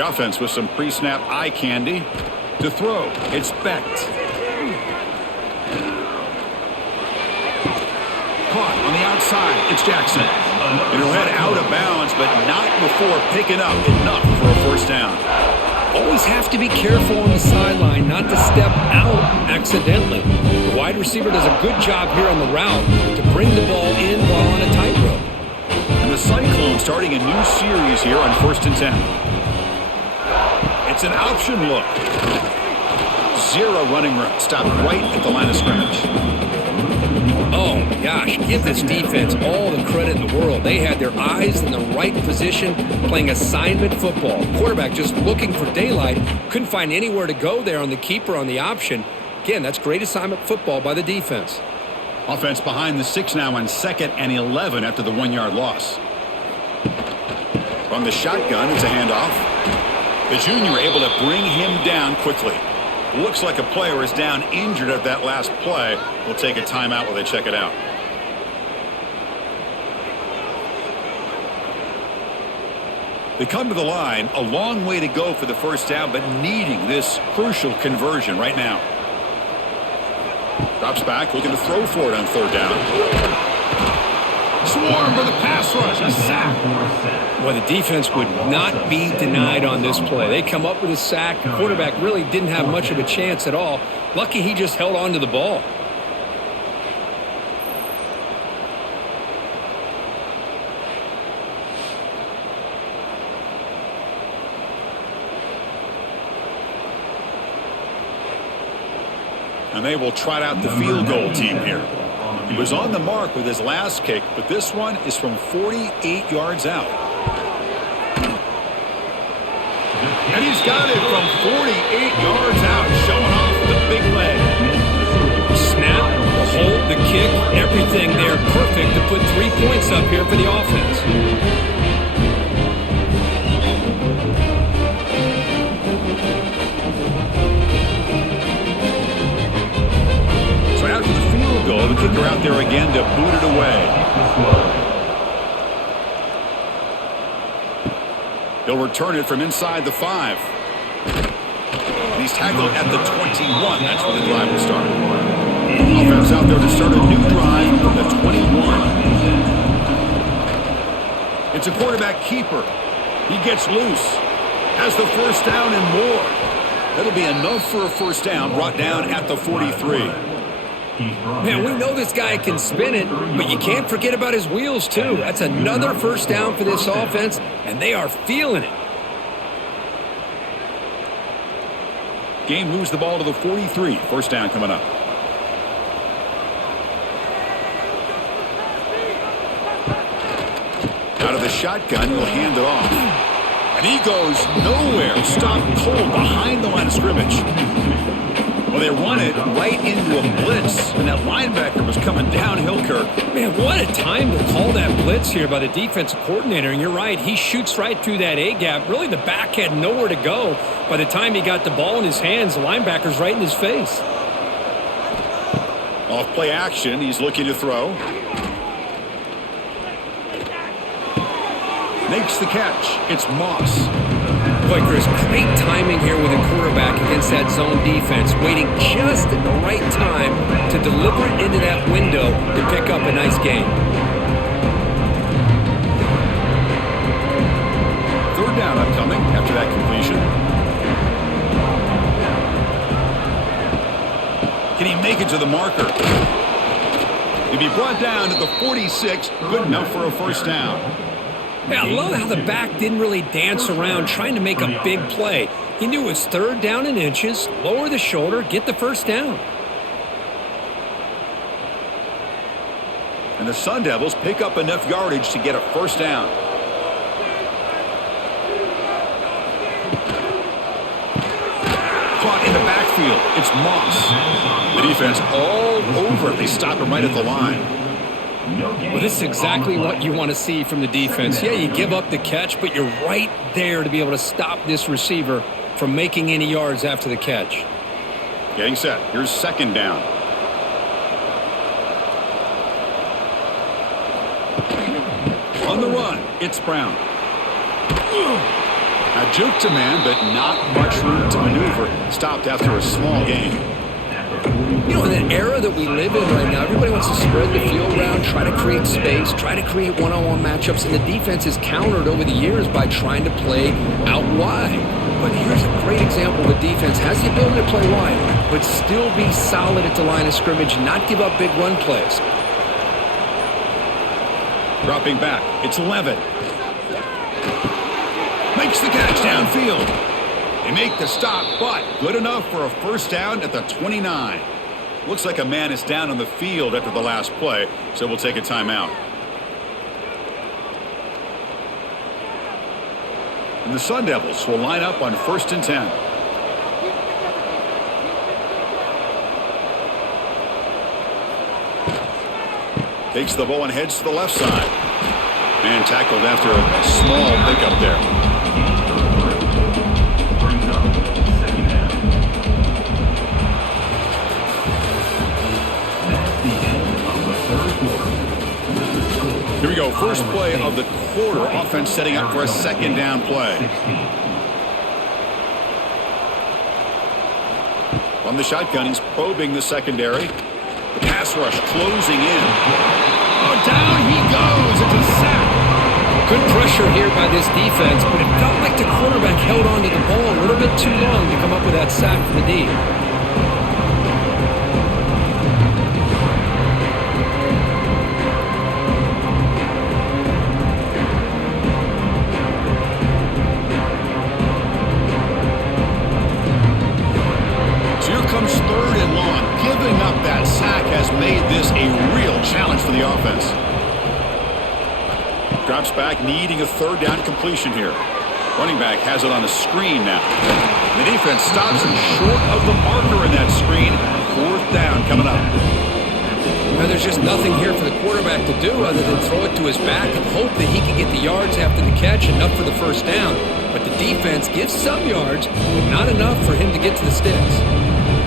The offense with some pre-snap eye candy. To throw, it's Becht. Caught on the outside, it's Jackson. It'll head out of bounds, but not before picking up enough for a first down. Always have to be careful on the sideline not to step out accidentally. The wide receiver does a good job here on the route to bring the ball in while on a tightrope. And the Cyclones starting a new series here on 1st and 10. It's an option look. Zero running room. Stopped right at the line of scrimmage. Oh, my gosh. Give this defense all the credit in the world. They had their eyes in the right position, playing assignment football. Quarterback just looking for daylight. Couldn't find anywhere to go there on the keeper on the option. Again, that's great assignment football by the defense. Offense behind the 6 now on 2nd and 11 after the 1-yard loss. From the shotgun, it's a handoff. The junior able to bring him down quickly. Looks like a player is down injured at that last play. We'll take a timeout while they check it out. They come to the line, a long way to go for the first down, but needing this crucial conversion right now. Drops back, looking to throw for it on 3rd down. Swarm for the pass rush, a sack. Well, the defense would not be denied on this play. They come up with a sack. The quarterback really didn't have much of a chance at all. Lucky he just held on to the ball. And they will trot out the field goal team here. He was on the mark with his last kick, but this one is from 48 yards out. And he's got it from 48 yards out, showing off the big leg. Snap, the hold, the kick, everything there perfect to put 3 points up here for the offense. So after the field goal, the kicker out there again to boot it away. He'll return it from inside the 5. And he's tackled at the 21. That's where the drive will start. Offense out there to start a new drive from the 21. It's a quarterback keeper. He gets loose. Has the first down and more. That'll be enough for a first down, brought down at the 43. Man, we know this guy can spin it, but you can't forget about his wheels, too. That's another first down for this offense, and they are feeling it. Game moves the ball to the 43. First down coming up. Out of the shotgun, he'll hand it off. And he goes nowhere. Stopped cold behind the line of scrimmage. Well, they run it right into a blitz, and that linebacker was coming downhill, Kirk. Man, what a time to call that blitz here by the defensive coordinator. And you're right, he shoots right through that A-gap. Really, the back had nowhere to go. By the time he got the ball in his hands, the linebacker's right in his face. Off play action, he's looking to throw. Makes the catch. It's Moss. Boy, Chris, great timing here with a quarterback against that zone defense, waiting just at the right time to deliver it into that window to pick up a nice gain. 3rd down upcoming after that completion. Can he make it to the marker? He'll be brought down to the 46, good enough for a first down. Yeah, I love how the back didn't really dance around trying to make a big play. He knew it was 3rd down in inches, lower the shoulder, get the first down. And the Sun Devils pick up enough yardage to get a first down. Caught in the backfield. It's Moss. The defense all over it. They stop him right at the line. Well, this is exactly what you want to see from the defense. Yeah, you give up the catch, but you're right there to be able to stop this receiver from making any yards after the catch. Getting set. Here's 2nd down. On the run, it's Brown. Now Juke to man, but not much room to maneuver. Stopped after a small gain. You know, in the era that we live in right now, everybody wants to spread the field around, try to create space, try to create one-on-one matchups, and the defense is countered over the years by trying to play out wide. But here's a great example of a defense has the ability to play wide, but still be solid at the line of scrimmage, not give up big run plays. Dropping back, it's 11. Makes the catch downfield. They make the stop, but good enough for a first down at the 29. Looks like a man is down on the field after the last play, so we'll take a timeout. And the Sun Devils will line up on 1st and 10. Takes the ball and heads to the left side. And tackled after a small pickup there. Here we go. First play of the quarter. Offense setting up for a second down play. On the shotgun, he's probing the secondary. The pass rush closing in. Oh, down he goes. It's a sack. Good pressure here by this defense, but it felt like the quarterback held on to the ball a little bit too long to come up with that sack for the D. Comes 3rd and long. Giving up that sack has made this a real challenge for the offense. Drops back, needing a 3rd down completion here. Running back has it on a screen now. The defense stops him short of the marker in that screen. 4th down coming up. Now, there's just nothing here for the quarterback to do other than throw it to his back and hope that he can get the yards after the catch, enough for the first down. But the defense gives some yards, but not enough for him to get to the sticks.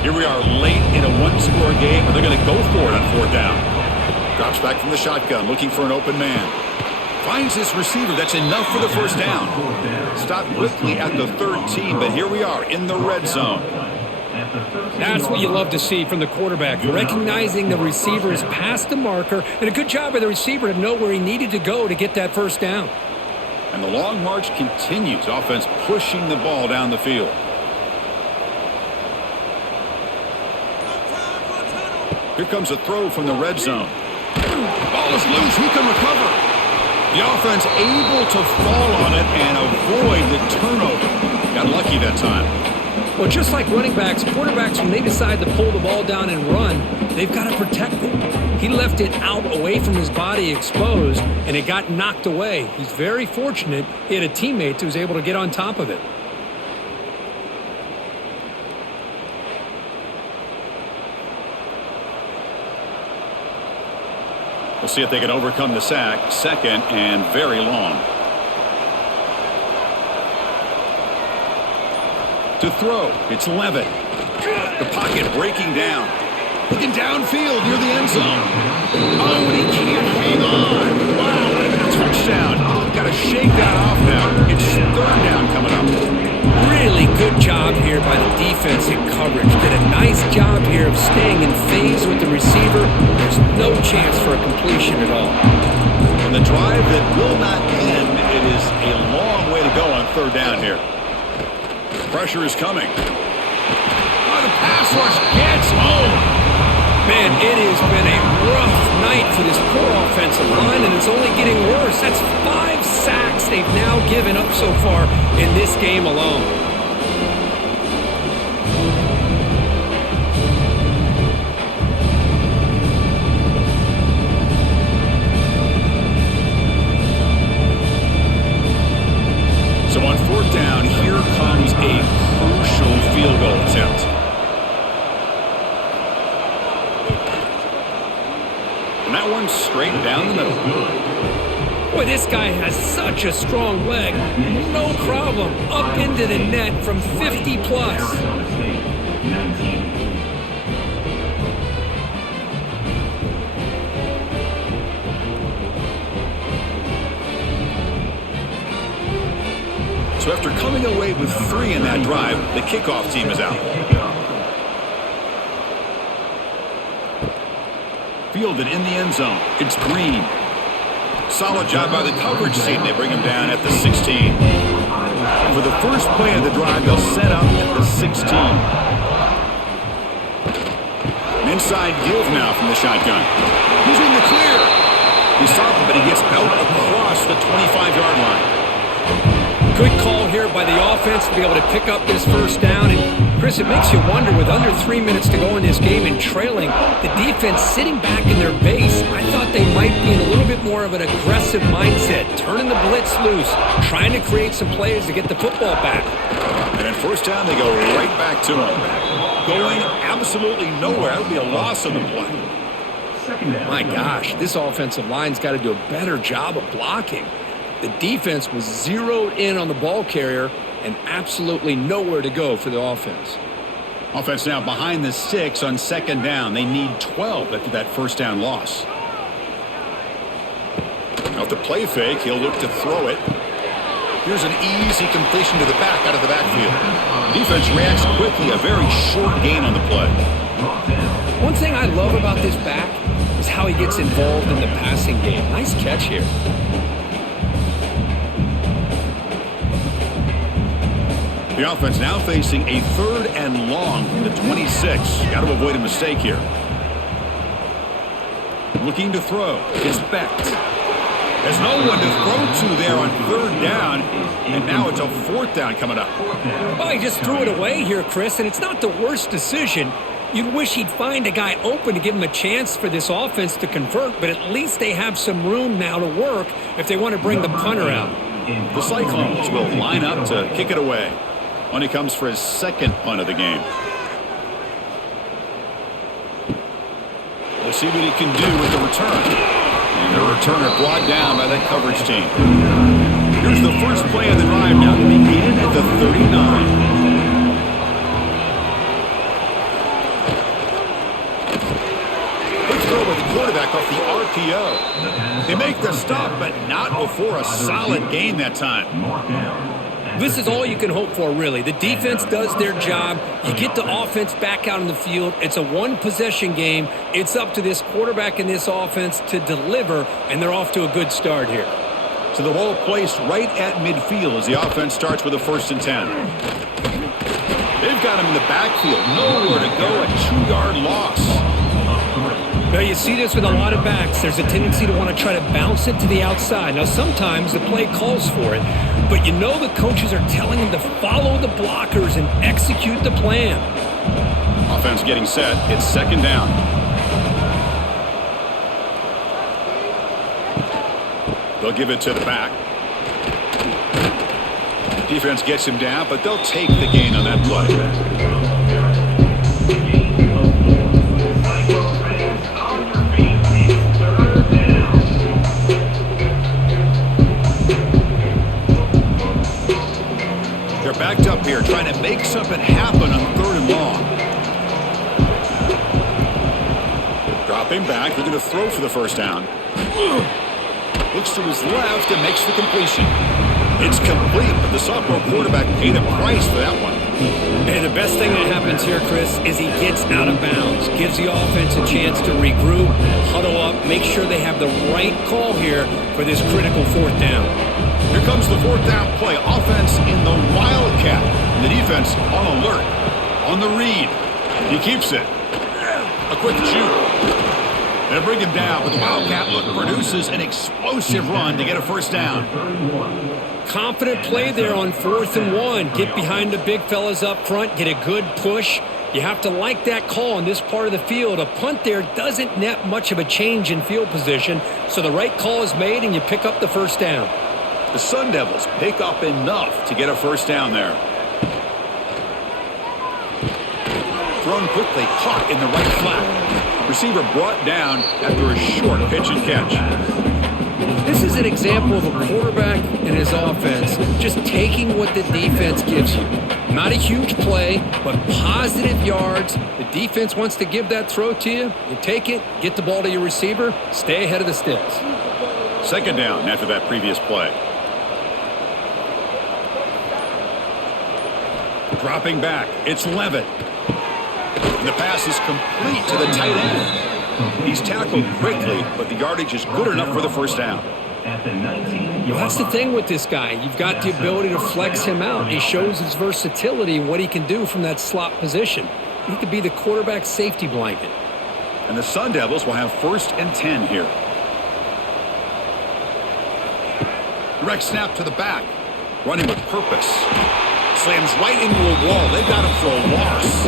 Here we are late in a one-score game, and they're going to go for it on 4th down. Drops back from the shotgun, looking for an open man. Finds this receiver. That's enough for the first down. Stopped quickly at the 13, but here we are in the red zone. That's what you love to see from the quarterback, recognizing the receiver is past the marker, and a good job by the receiver to know where he needed to go to get that first down. And the long march continues. Offense pushing the ball down the field. Here comes a throw from the red zone. Ball is loose. Who can recover? The offense able to fall on it and avoid the turnover. Got lucky that time. Well, just like running backs, quarterbacks, when they decide to pull the ball down and run, they've got to protect it. He left it out away from his body exposed, and it got knocked away. He's very fortunate he had a teammate who was able to get on top of it. We'll see if they can overcome the sack. 2nd and very long. To throw, it's Levitt. The pocket breaking down. Looking downfield near the end zone. Oh, and he can't hang on. Wow, what a touchdown. Oh, got to shake that off now. It's 3rd down coming up. Really good job here by the defense in coverage. Did a nice job here of staying in phase with the receiver. There's no chance for a completion at all. On the drive that will not end, it is a long way to go on 3rd down here. Pressure is coming. Oh, the pass rush gets home. Man, it has been a rough night for this poor offensive line, and it's only getting worse. That's 5 sacks they've now given up so far in this game alone. So on 4th down, here comes a crucial field goal attempt. And that one's straight down the middle. Boy, this guy has such a strong leg. No problem. Up into the net from 50 plus. So after coming away stayed with 3 in that drive. The kickoff team is out. Fielded in the end zone. It's Green. Solid job by the coverage team. They bring him down at the 16. For the first play of the drive, they'll set up at the 16. An inside give now from the shotgun. He's in the clear. He stopped him, but he gets out across the 25-yard line. Good call here by the offense to be able to pick up this first down. And, Chris, it makes you wonder, with under 3 minutes to go in this game and trailing, the defense sitting back in their base, I thought they might be in a little bit more of an aggressive mindset, turning the blitz loose, trying to create some plays to get the football back. And at first down, they go right back to him. Going absolutely nowhere. That would be a loss on the play. My gosh, this offensive line's got to do a better job of blocking. The defense was zeroed in on the ball carrier and absolutely nowhere to go for the offense. Offense now behind the 6 on second down. They need 12 after that first down loss. Now the play fake, he'll look to throw it. Here's an easy completion to the back out of the backfield. Defense reacts quickly, a very short gain on the play. One thing I love about this back is how he gets involved in the passing game. Nice catch here. The offense now facing a 3rd and long from the 26. Got to avoid a mistake here. Looking to throw. It's Becht. There's no one to throw to there on 3rd down, and now it's a 4th down coming up. Well, he just threw it away here, Chris, and it's not the worst decision. You'd wish he'd find a guy open to give him a chance for this offense to convert, but at least they have some room now to work if they want to bring the punter out. The Cyclones will line up to kick it away when he comes for his 2nd punt of the game. We'll see what he can do with the return. And the returner brought down by that coverage team. Here's the first play of the drive now. They begin at the 39. With the quarterback off the RPO. They make the stop, but not before a solid gain that time. This is all you can hope for, really. The defense does their job. You get the offense back out on the field. It's a one-possession game. It's up to this quarterback and this offense to deliver, and they're off to a good start here. So the ball placed right at midfield as the offense starts with a 1st and 10. They've got him in the backfield. Nowhere to go, a 2-yard loss. Now, you see this with a lot of backs. There's a tendency to want to try to bounce it to the outside. Now, sometimes the play calls for it, but you know the coaches are telling them to follow the blockers and execute the plan. Offense getting set. It's 2nd down. They'll give it to the back. Defense gets him down, but they'll take the gain on that play. Backed up here, trying to make something happen on 3rd and long. Dropping back, they're going to throw for the first down. Looks to his left and makes the completion. It's complete, but the sophomore quarterback paid a price for that one. And the best thing that happens here, Chris, is he gets out of bounds. Gives the offense a chance to regroup, huddle up, make sure they have the right call here for this critical 4th down. Here comes the 4th down play. Offense in the Wildcat. And the defense on alert. On the read. He keeps it. A quick shoot. They'll bring him down, but the Wildcat look produces an explosive run to get a 1st down. Confident play there on 4th and 1. Get behind the big fellas up front. Get a good push. You have to like that call in this part of the field. A punt there doesn't net much of a change in field position, so the right call is made and you pick up the 1st down. The Sun Devils pick up enough to get a 1st down there. Thrown quickly, caught in the right flat. Receiver brought down after a short pitch and catch. This is an example of a quarterback and his offense just taking what the defense gives you. Not a huge play, but positive yards. The defense wants to give that throw to you. You take it, get the ball to your receiver, stay ahead of the sticks. 2nd down after that previous play. Dropping back, it's Levitt. And the pass is complete to the tight end. He's tackled quickly, but the yardage is good enough for the first down. At the 19. Well, that's the thing with this guy. You've got the ability to flex him out. He shows his versatility and what he can do from that slot position. He could be the quarterback safety blanket. And the Sun Devils will have 1st and 10 here. Direct snap to the back. Running with purpose. Slams right into a wall. They've got him for a loss.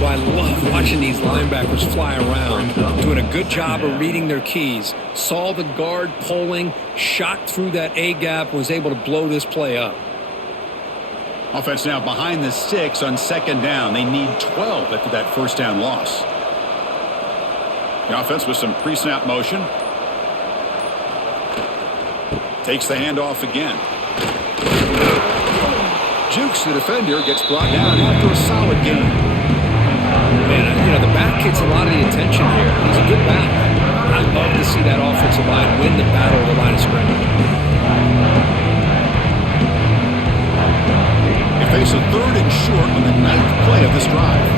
Well, I love watching these linebackers fly around, doing a good job of reading their keys. Saw the guard pulling, shot through that A-gap, was able to blow this play up. Offense now behind the 6 on 2nd down. They need 12 after that first down loss. The offense with some pre-snap motion. Takes the handoff again. Jukes the defender, gets brought down after a solid game. Man, the back gets a lot of the attention here. He's a good back. I love to see that offensive line win the battle of the line of scrimmage. They face a 3rd and short on the 9th play of this drive.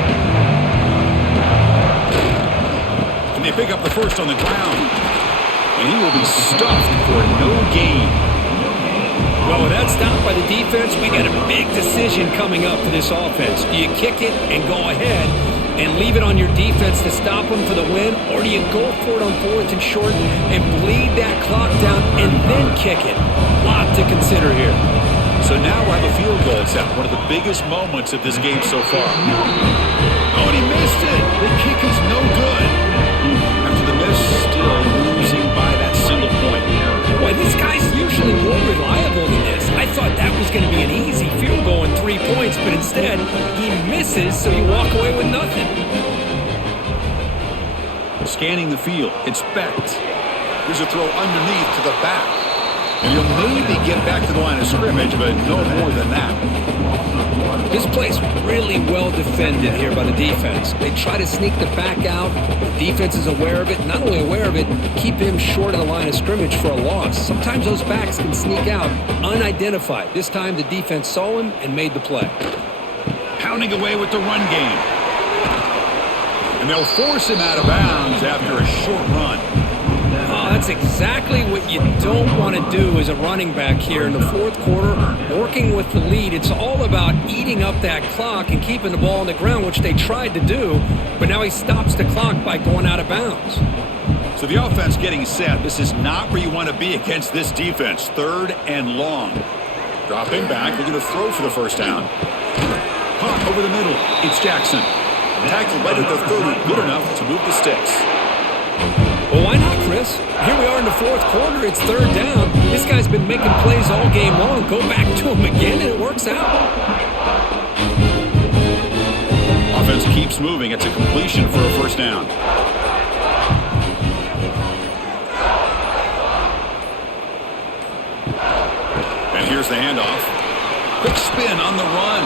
And they pick up the first on the ground. And he will be stuffed for no gain. Well, with that stop by the defense, we got a big decision coming up for this offense. Do you kick it and go ahead and leave it on your defense to stop them for the win, or do you go for it on 4th and short and bleed that clock down and then kick it? Lot to consider here. So now we'll have a field goal attempt, one of the biggest moments of this game so far. Oh, and he missed it. The kick is no good. After the miss, still losing by that single point. Boy, this guy's usually more reliable than this. I thought that was going to be an easy field goal and 3 points, but instead, he misses, so you walk away with nothing. Scanning the field, it's Becht. Here's a throw underneath to the back. And he'll maybe get back to the line of scrimmage, but no more than that. This play's really well defended here by the defense. They try to sneak the back out. The defense is aware of it. Not only aware of it, keep him short of the line of scrimmage for a loss. Sometimes those backs can sneak out unidentified. This time the defense saw him and made the play. Pounding away with the run game. And they'll force him out of bounds after a short run. Oh, that's exactly what you don't want to do as a running back here in the 4th quarter, working with the lead. It's all about eating up that clock and keeping the ball on the ground, which they tried to do, but now he stops the clock by going out of bounds. So the offense getting set. This is not where you want to be against this defense. 3rd and long. Dropping back, they're going to throw for the first down. Caught over the middle, it's Jackson. Tackled right at the 30, good enough to move the sticks. Well, why not, Chris? Here we are in the 4th quarter. It's 3rd down. This guy's been making plays all game long. Go back to him again, and it works out. Offense keeps moving. It's a completion for a first down. And here's the handoff. Quick spin on the run.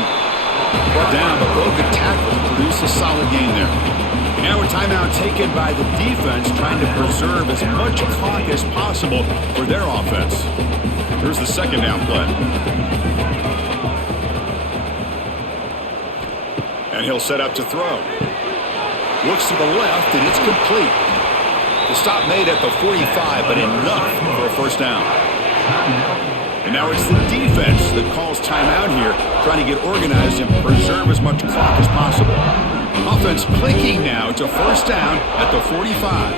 Brought down, but broke a tackle to produce a solid gain there. Now a timeout taken by the defense, trying to preserve as much clock as possible for their offense. Here's the 2nd down play. And he'll set up to throw. Looks to the left, and it's complete. The stop made at the 45, but enough for a first down. And now it's the defense that calls timeout here, trying to get organized and preserve as much clock as possible. Offense clicking now to first down at the 45.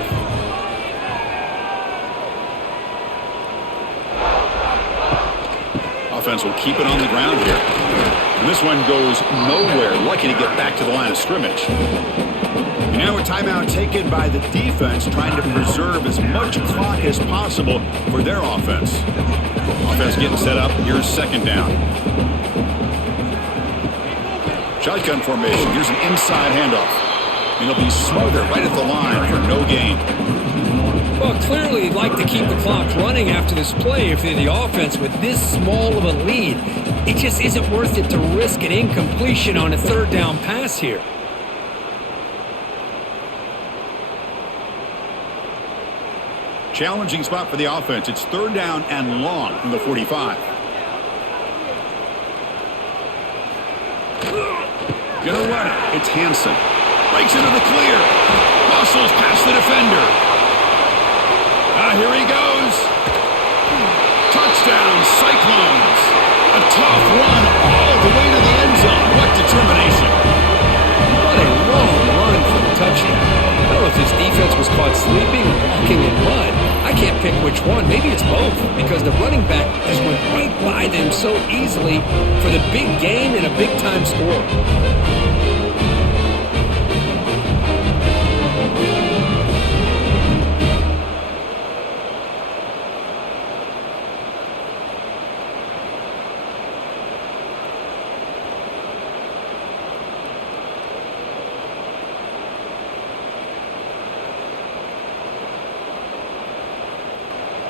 Offense will keep it on the ground here. And this one goes nowhere. Lucky to get back to the line of scrimmage. And now a timeout taken by the defense, trying to preserve as much clock as possible for their offense. Offense getting set up. Here's 2nd down. Shotgun formation. Here's an inside handoff. And he'll be smothered right at the line for no gain. Well, clearly you'd like to keep the clock running after this play if you're the offense with this small of a lead. It just isn't worth it to risk an incompletion on a 3rd down pass here. Challenging spot for the offense. It's 3rd down and long from the 45. Gonna run it. It's Hansen. Breaks into the clear. Muscles past the defender. Here he goes. Touchdown, Cyclones. A tough run all the way to the end zone. What determination. What a long run for the touchdown. I don't know if his defense was caught sleeping or walking in mud. I can't pick which one. Maybe it's both, because the running back just went right by them so easily for the big gain and a big-time score.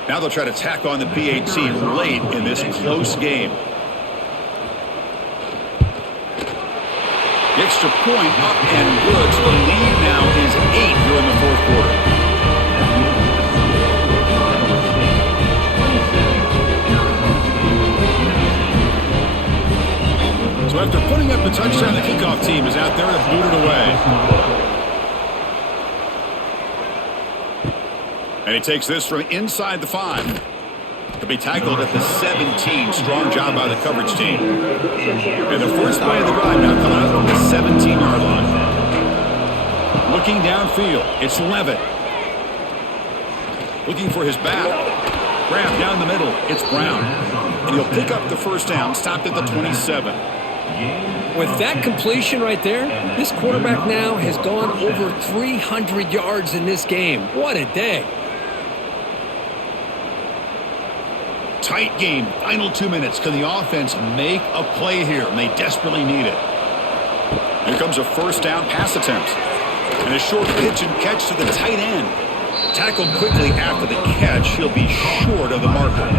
Now they'll try to tack on the PAT late in this close game. The extra point up and good. So the lead now is 8 here in the fourth quarter. So after putting up the touchdown, the kickoff team is out there to boot it away. And he takes this from inside the 5. To be tackled at the 17. Strong job by the coverage team. And the first play of the drive now coming out from the 17-yard line. Looking downfield, it's Levitt. Looking for his back. Grab down the middle, it's Brown. And he'll pick up the first down, stopped at the 27. With that completion right there, this quarterback now has gone over 300 yards in this game. What a day. Tight game, final 2 minutes. Can the offense make a play here? And they desperately need it. Here comes a first down pass attempt. And a short pitch and catch to the tight end. Tackled quickly after the catch. He'll be short of the marker.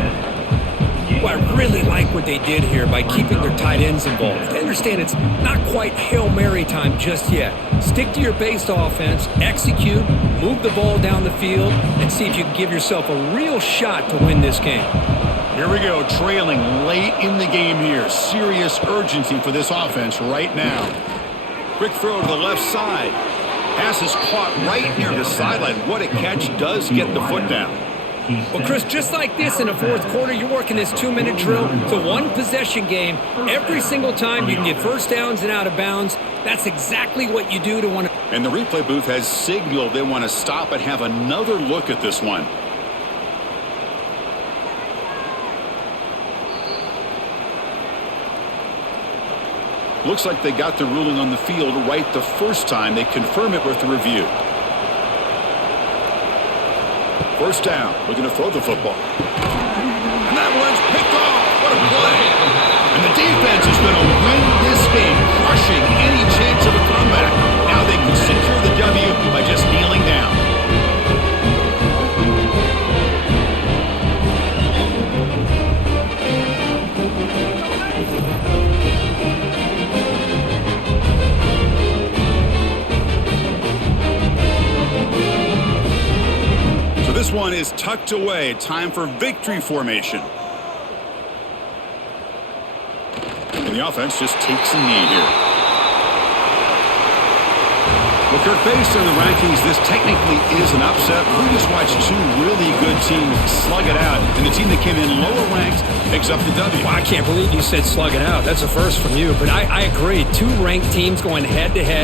Well, I really like what they did here by keeping their tight ends involved. I understand it's not quite Hail Mary time just yet. Stick to your base offense, execute, move the ball down the field, and see if you can give yourself a real shot to win this game. Here we go, trailing late in the game here. Serious urgency for this offense right now. Quick throw to the left side. Pass is caught right near the sideline. What a catch, does get the foot down. Well, Chris, just like this in the fourth quarter, you're working this 2-minute drill. It's a one-possession game. Every single time you can get first downs and out of bounds. That's exactly what you do to want to... And the replay booth has signaled they want to stop and have another look at this one. Looks like they got the ruling on the field right the first time. They confirm it with the review. First down, looking to throw the football. And that one's picked off. What a play. And the defense is going to win this game, crushing any chance of a comeback. Now they can secure the W by just kneeling down. This one is tucked away. Time for victory formation. And the offense just takes a knee here. Well, Kirk, based on the rankings, this technically is an upset. We just watched two really good teams slug it out, and the team that came in lower ranked picks up the W. Well, I can't believe you said slug it out. That's a first from you, but I agree. Two ranked teams going head-to-head.